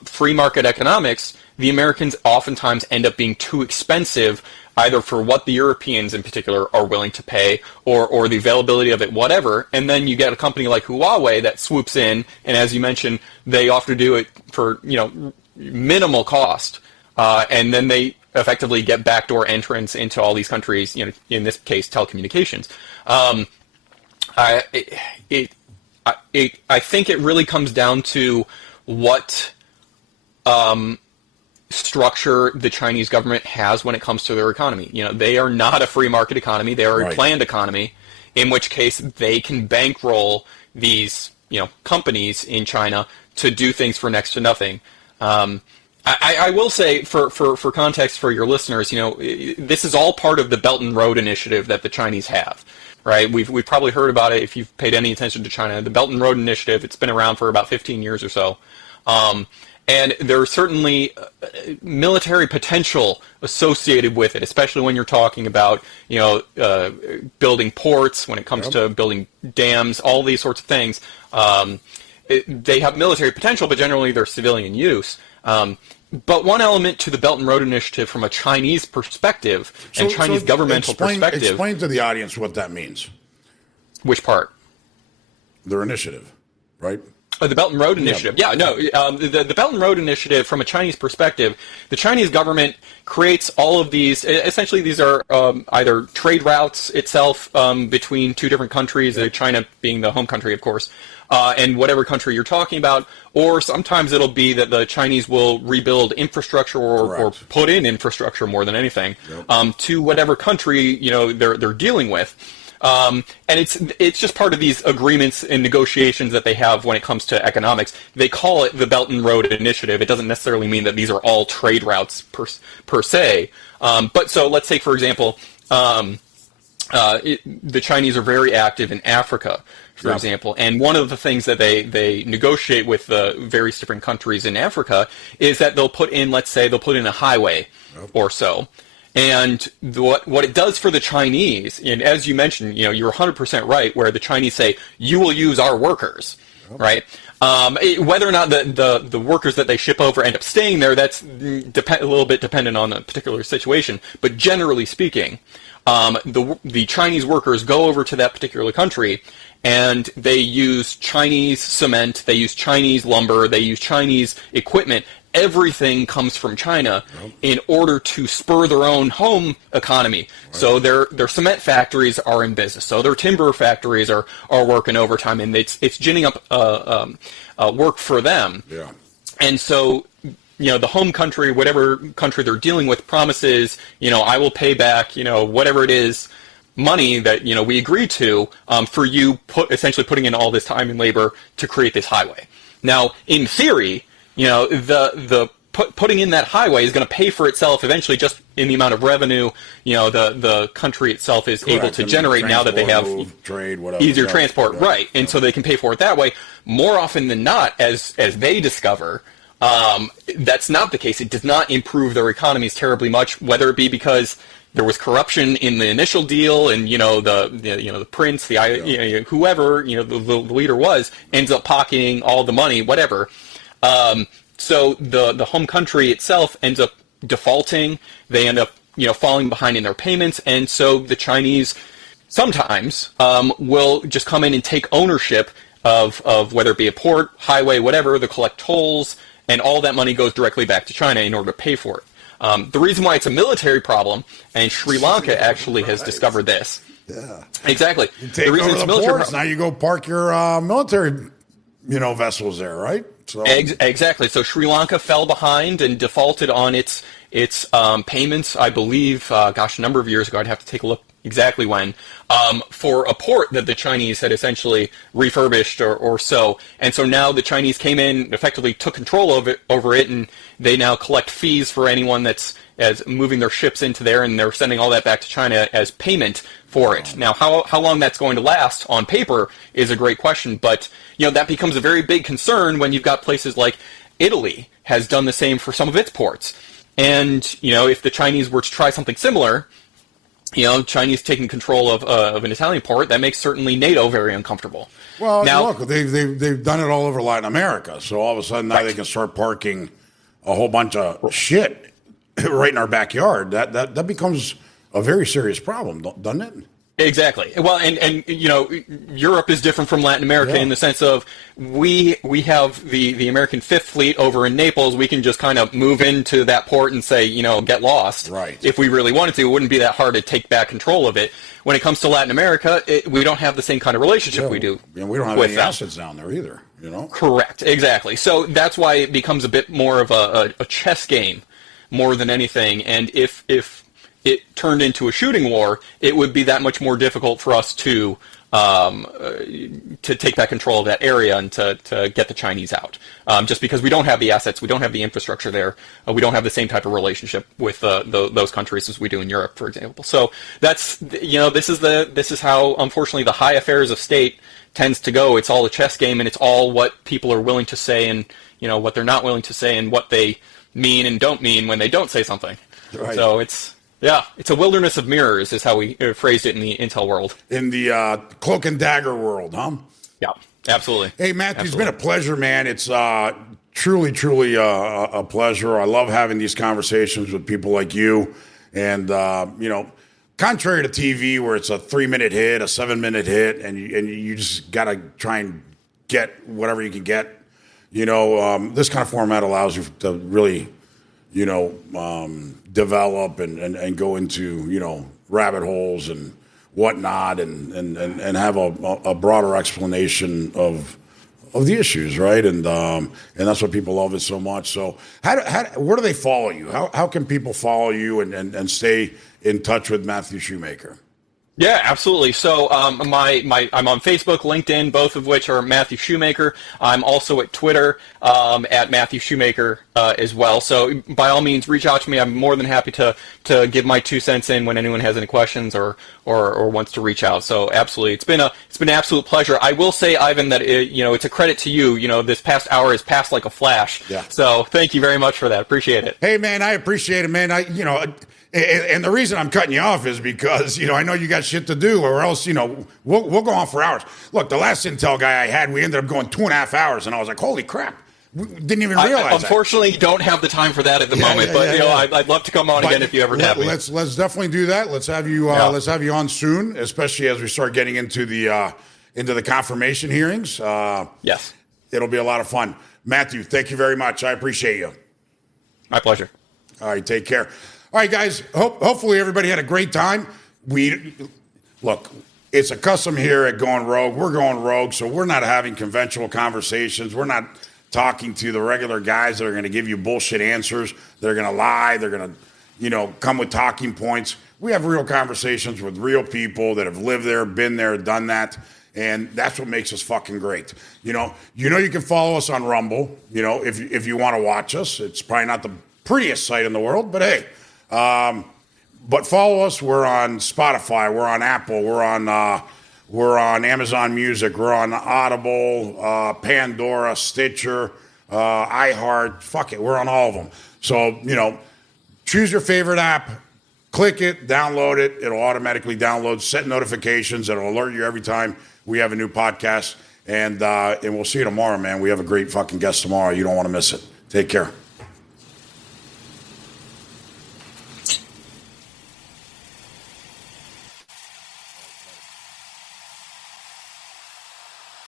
free market economics, the Americans oftentimes end up being too expensive, either for what the Europeans in particular are willing to pay or the availability of it, whatever. And then you get a company like Huawei that swoops in, and as you mentioned, they often do it for, minimal cost. And then they effectively get backdoor entrance into all these countries, in this case, telecommunications. I think it really comes down to what structure the Chinese government has when it comes to their economy. They are not a free market economy. They are a planned economy, in which case they can bankroll these, companies in China to do things for next to nothing. I will say, for context for your listeners, this is all part of the Belt and Road Initiative that the Chinese have, right? We've probably heard about it if you've paid any attention to China. The Belt and Road Initiative, it's been around for about 15 years or so. And there's certainly military potential associated with it, especially when you're talking about, building ports, when it comes to building dams, all these sorts of things. They have military potential, but generally they're civilian use. But one element to the Belt and Road Initiative from a Chinese perspective and Chinese governmental perspective... Explain to the audience what that means. Which part? Their initiative, right? The Belt and Road Initiative. The Belt and Road Initiative, from a Chinese perspective, the Chinese government creates all of these. Essentially, these are either trade routes itself between two different countries, China being the home country, of course, and whatever country you're talking about, or sometimes it'll be that the Chinese will rebuild infrastructure or put in infrastructure more than anything to whatever country they're dealing with. And it's just part of these agreements and negotiations that they have when it comes to economics. They call it the Belt and Road Initiative. It doesn't necessarily mean that these are all trade routes per se. But so let's take, for example, the Chinese are very active in Africa, for example. And one of the things that they negotiate with the various different countries in Africa is that they'll put in, let's say, a highway or so. And what it does for the Chinese, and as you mentioned, you're 100% right, where the Chinese say, you will use our workers. right? Whether or not the workers that they ship over end up staying there, that's a little bit dependent on the particular situation. But generally speaking, the Chinese workers go over to that particular country, and they use Chinese cement, they use Chinese lumber, they use Chinese equipment. Everything comes from China in order to spur their own home economy. Right. So their cement factories are in business. So their timber factories are working overtime, and it's ginning up work for them. Yeah. And so, the home country, whatever country they're dealing with, promises, I will pay back, whatever it is, money that we agreed to for you essentially putting in all this time and labor to create this highway. Now, in theory, the putting in that highway is going to pay for itself eventually, just in the amount of revenue the country itself is able to generate now that they have trade, whatever, easier transport, right? And so they can pay for it that way. More often than not, as they discover, that's not the case. It does not improve their economies terribly much, whether it be because there was corruption in the initial deal, and the prince, whoever the leader was, ends up pocketing all the money, whatever. So the home country itself ends up defaulting. They end up falling behind in their payments, and so the Chinese sometimes will just come in and take ownership of whether it be a port, highway, whatever. They collect tolls, and all that money goes directly back to China in order to pay for it. The reason why it's a military problem, and Sri Lanka actually has discovered this. Yeah, exactly. You take over the ports, now you go park your military, vessels there, right? So. Exactly. So Sri Lanka fell behind and defaulted on its payments, I believe, a number of years ago. I'd have to take a look exactly when, for a port that the Chinese had essentially refurbished or so. And so now the Chinese came in, effectively took control over it, and they now collect fees for anyone that's as moving their ships into there, and they're sending all that back to China as payment for it. Now, how long that's going to last on paper is a great question, but that becomes a very big concern when you've got places like Italy has done the same for some of its ports. And, if the Chinese were to try something similar, Chinese taking control of an Italian port, that makes certainly NATO very uncomfortable. Well, now, look, they've done it all over Latin America, so all of a sudden now they can start parking a whole bunch of shit right in our backyard. That becomes a very serious problem, doesn't it? Exactly. Well, and Europe is different from Latin America in the sense of we have the American Fifth Fleet over in Naples. We can just kind of move into that port and say, get lost. Right. If we really wanted to, it wouldn't be that hard to take back control of it. When it comes to Latin America, we don't have the same kind of relationship we do. And we don't have any assets down there either, Correct. Exactly. So that's why it becomes a bit more of a chess game more than anything. And if it turned into a shooting war, it would be that much more difficult for us to take back control of that area and to get the Chinese out. Just because we don't have the assets, we don't have the infrastructure there, we don't have the same type of relationship with those countries as we do in Europe, for example. So that's this is how, unfortunately, the high affairs of state tends to go. It's all a chess game, and it's all what people are willing to say and what they're not willing to say, and what they mean and don't mean when they don't say something. Right. So it's a wilderness of mirrors is how we phrased it in the Intel world. In the cloak and dagger world, huh? Yeah, absolutely. Hey, Matthew, it's been a pleasure, man. It's truly, truly a pleasure. I love having these conversations with people like you. And, contrary to TV where it's a 3-minute hit, a 7-minute hit, and you just got to try and get whatever you can get, this kind of format allows you to really, develop and go into, rabbit holes and whatnot and have a broader explanation of the issues, right? And that's what people love it so much. So where do they follow you? How can people follow you and stay in touch with Matthew Shoemaker? Yeah, absolutely. So I'm on Facebook, LinkedIn, both of which are Matthew Shoemaker. I'm also at Twitter at Matthew Shoemaker as well. So by all means, reach out to me. I'm more than happy to give my 2 cents in when anyone has any questions or wants to reach out. So absolutely, it's been an absolute pleasure. I will say, Ivan, that it's a credit to you. This past hour has passed like a flash. Yeah. So thank you very much for that. Appreciate it. Hey man, I appreciate it, man. And the reason I'm cutting you off is because, I know you got shit to do, or else, we'll go on for hours. Look, the last Intel guy I had, we ended up going 2.5 hours, and I was like, holy crap. We didn't even realize I unfortunately don't have the time for that at the moment, but I'd love to come on again if you ever have me. Let's definitely do that. Let's have you on soon, especially as we start getting into the confirmation hearings. Yes. It'll be a lot of fun. Matthew, thank you very much. I appreciate you. My pleasure. All right, take care. All right, guys. Hopefully everybody had a great time. Look, it's a custom here at Going Rogue. We're going rogue, so we're not having conventional conversations. We're not talking to the regular guys that are going to give you bullshit answers. They're going to lie. They're going to, come with talking points. We have real conversations with real people that have lived there, been there, done that. And that's what makes us fucking great. You can follow us on Rumble, if you want to watch us. It's probably not the prettiest site in the world, but hey. But follow us. We're on Spotify. We're on Apple. We're on Amazon Music. We're on Audible, Pandora, Stitcher, iHeart. Fuck it. We're on all of them. So, choose your favorite app. Click it, download it. It'll automatically download. Set notifications. It'll alert you every time we have a new podcast. And we'll see you tomorrow, man. We have a great fucking guest tomorrow. You don't want to miss it. Take care.